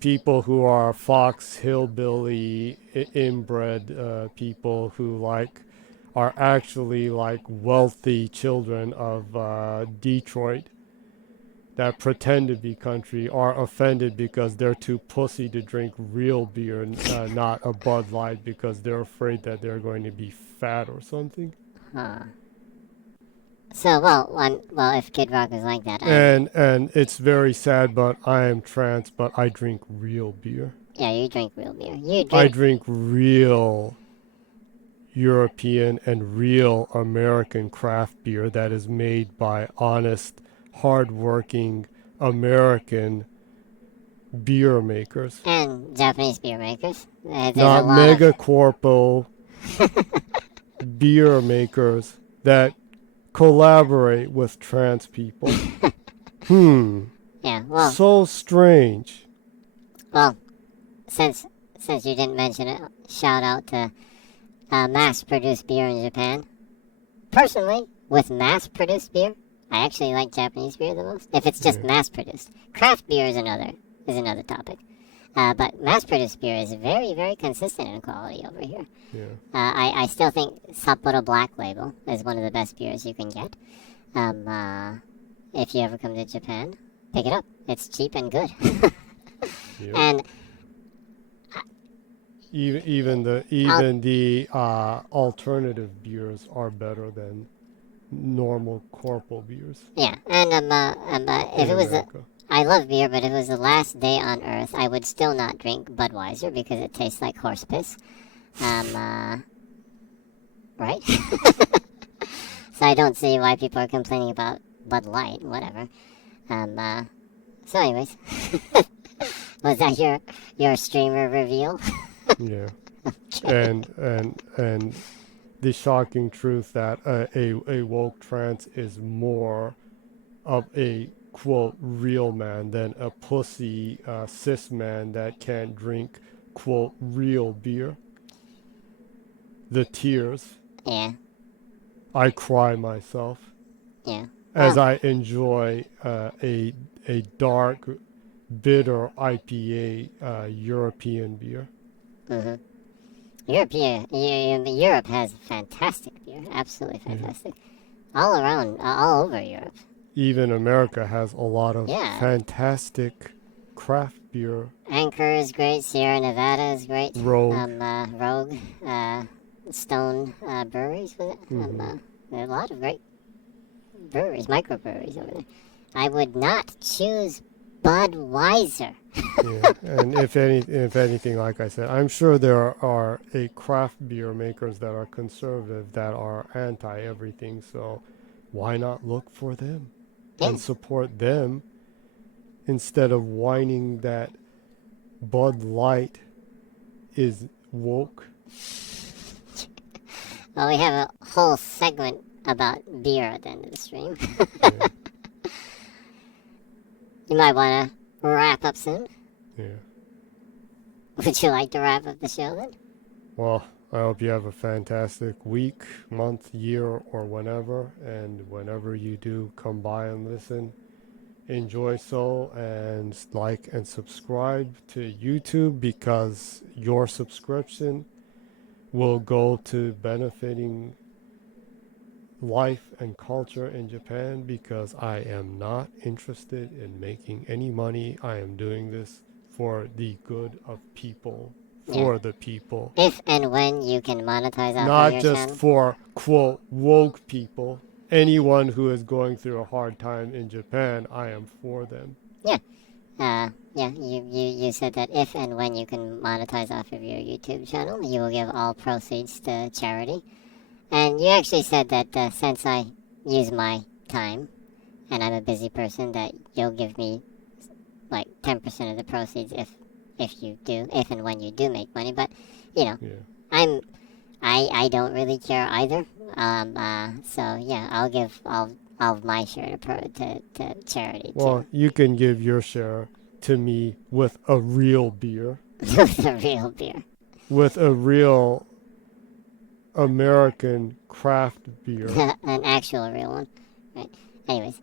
people who are Fox hillbilly inbred people who like are actually like wealthy children of Detroit that pretend to be country are offended because they're too pussy to drink real beer, not a Bud Light, because they're afraid that they're going to be fat or something. Huh. So, well, if Kid Rock is like that, And it's very sad, but I am trans, but I drink real beer. yeah, you drink real beer. I drink real European and real American craft beer that is made by honest, hardworking American beer makers. And Japanese beer makers. There's Not a lot mega corpo beer makers that collaborate with trans people. Yeah, well, So strange. well, since you didn't mention it, shout out to mass-produced beer in Japan. Personally, with mass-produced beer, I actually like Japanese beer the most. If it's just mass-produced, craft beer is another topic. But mass-produced beer is very, very consistent in quality over here. Yeah. I still think Sapporo Black Label is one of the best beers you can get. If you ever come to Japan, pick it up. It's cheap and good. Yep. And Even the alternative beers are better than normal corporal beers. yeah, and if in it was America. I love beer, but if it was the last day on Earth, I would still not drink Budweiser because it tastes like horse piss. Right? So I don't see why people are complaining about Bud Light, whatever. So anyways, was that your streamer reveal? Yeah. And the shocking truth that a woke trans is more of a quote real man than a pussy cis man that can't drink quote real beer. The tears. Yeah, I cry myself yeah. as Well, I enjoy a dark, bitter IPA European beer. Europe has fantastic beer, absolutely fantastic. All around, all over Europe. Even America has a lot of Yeah. fantastic craft beer. Anchor is great. Sierra Nevada is great. Rogue. Rogue, Stone breweries with it. There are a lot of great breweries, microbreweries over there. I would not choose Budweiser. Yeah. And if anything, like I said, I'm sure there are a craft beer makers that are conservative that are anti everything. So why not look for them and Yeah. support them instead of whining that Bud Light is woke? Well, we have a whole segment about beer at the end of the stream. Yeah. You might want to wrap up soon. Yeah. Would you like to wrap up the show then? Well, I hope you have a fantastic week, month, year, or whenever. And whenever you do come by and listen, enjoy Soul and like and subscribe to YouTube, because your subscription will go to benefiting life and culture in Japan, because I am not interested in making any money. I am doing this for the good of people, for the people. If and when you can monetize off of Not your just channel. for, quote, woke people. Anyone who is going through a hard time in Japan, I am for them. You said that if and when you can monetize off of your YouTube channel, you will give all proceeds to charity. And you actually said that since I use my time, and I'm a busy person, that you'll give me like 10% of the proceeds if and when you do make money. But you know, Yeah. I don't really care either. So yeah, I'll give all of my share to charity Well, too. you can give your share to me with a real beer, With a real beer. with a real American craft beer. An actual real one. Right. Anyways.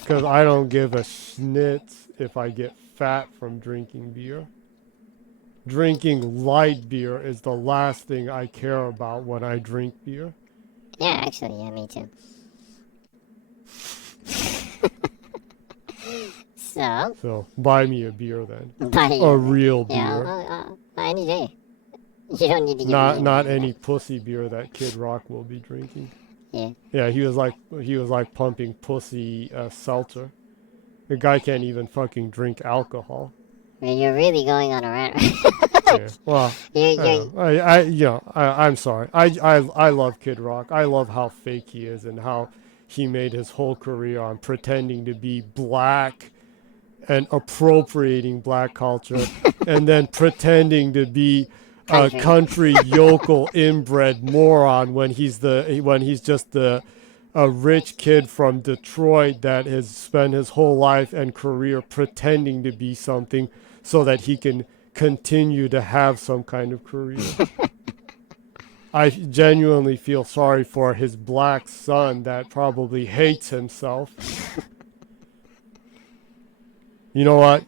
Because I don't give a schnitz if I get fat from drinking beer. Drinking light beer is the last thing I care about when I drink beer. Yeah, actually, yeah, me too. So buy me a beer then. Buy you A real beer. Yeah, any day. You don't need to give me Not money, any pussy beer that Kid Rock will be drinking. Yeah. Yeah, he was like pumping pussy seltzer. The guy can't even fucking drink alcohol. I mean, you're really going on a rant. Yeah. Well, I'm sorry. I love Kid Rock. I love how fake he is and how he made his whole career on pretending to be black and appropriating black culture and then pretending to be a country yokel inbred moron when he's just a rich kid from Detroit that has spent his whole life and career pretending to be something so that he can continue to have some kind of career. I genuinely feel sorry for his black son that probably hates himself. You know what?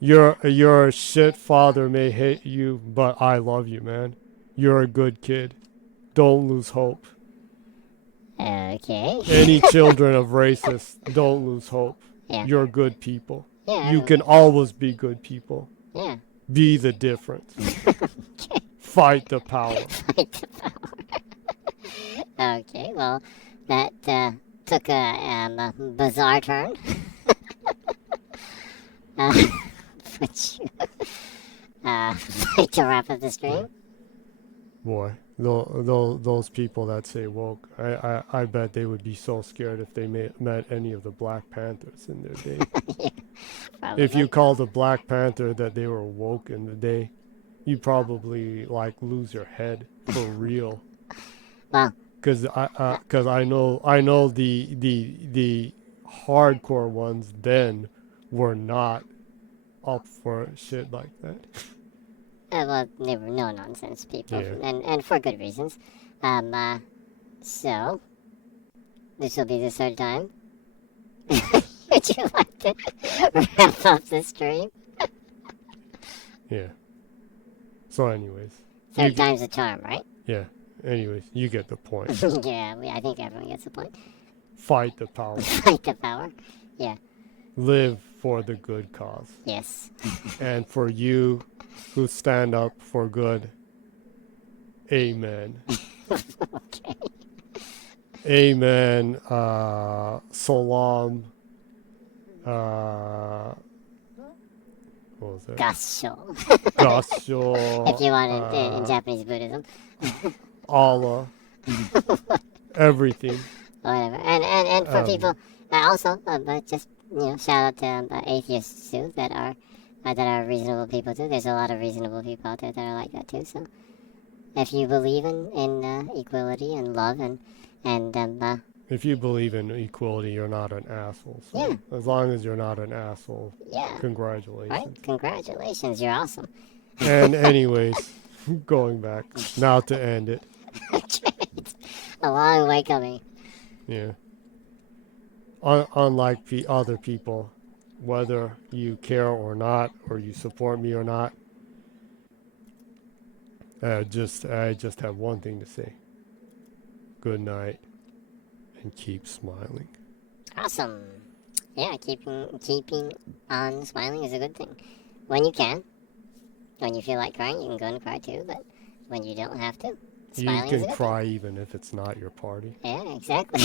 Your shit father may hate you, but I love you, man. You're a good kid. Don't lose hope. Okay. Any children of racists, don't lose hope. Yeah. You're good people. Yeah. You can always be good people. Yeah. Be the difference. Okay. Fight the power. Fight the power. Okay, well, that took a bizarre turn. But like to wrap up the stream. Boy, those people that say woke, I bet they would be so scared if they met any of the Black Panthers in their day. Yeah, if you called a Black Panther that they were woke in the day, you'd probably like lose your head for real. Well, because I know the hardcore ones then were not up for shit like that. well, they were no nonsense people, Yeah. and for good reasons. So this will be the third time. Would you like to wrap up the stream? Yeah. So, anyways. Third time's a charm, right? Yeah. Anyways, you get the point. Yeah, I think everyone gets the point. Fight the power. Fight the power. Yeah. Live for the good cause. Yes. And for you who stand up for good, amen. Okay. Amen. Salam. What was that? Gasho. Gasho. If you want it in Japanese Buddhism. Allah. Everything. Whatever. And for people also, just shout out to atheists too that are reasonable people too. There's a lot of reasonable people out there that are like that too. So if you believe in equality and love and if you believe in equality, you're not an asshole. So yeah. As long as you're not an asshole, yeah. Congratulations. Right? Congratulations, you're awesome. And anyways, going back now to end it. It's a long way coming. Yeah. Unlike the other people, whether you care or not, or you support me or not, I just have one thing to say. Good night, and keep smiling. Awesome. Yeah, keeping on smiling is a good thing. When you can. When you feel like crying, you can go and cry too, but when you don't have to, smiling You is a can good cry even if it's not your party. thing. Yeah, exactly.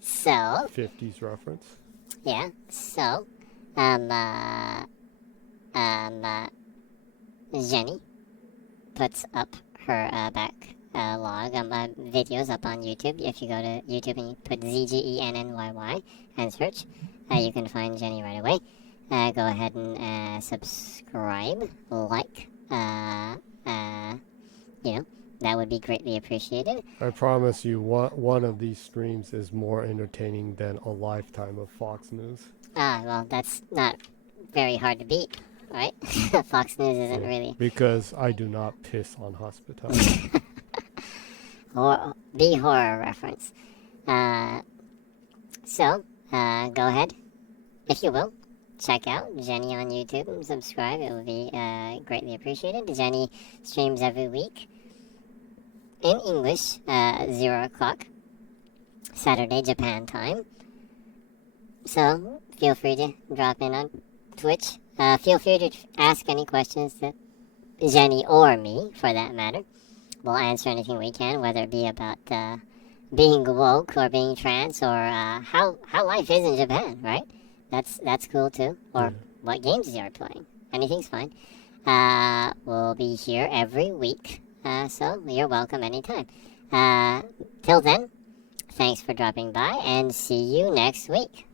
So 50s reference. yeah, so Jenny puts up her log videos up on YouTube. If you go to YouTube and you put ZGENNYY and search, you can find Jenny right away. Go ahead and subscribe, like, that would be greatly appreciated. I promise you, one of these streams is more entertaining than a lifetime of Fox News. Well, that's not very hard to beat, right? Fox News isn't really... Because I do not piss on hospitality. The horror reference. So, go ahead, if you will, check out Jenny on YouTube and subscribe. It would be greatly appreciated. Jenny streams every week in English, 0 o'clock, Saturday, Japan time. So, feel free to drop in on Twitch. Feel free to ask any questions to Jenny or me, for that matter. We'll answer anything we can, whether it be about being woke or being trans or how life is in Japan, right? That's cool too. Or what games you're playing. Anything's fine. We'll be here every week. So you're welcome anytime. Till then, thanks for dropping by and see you next week.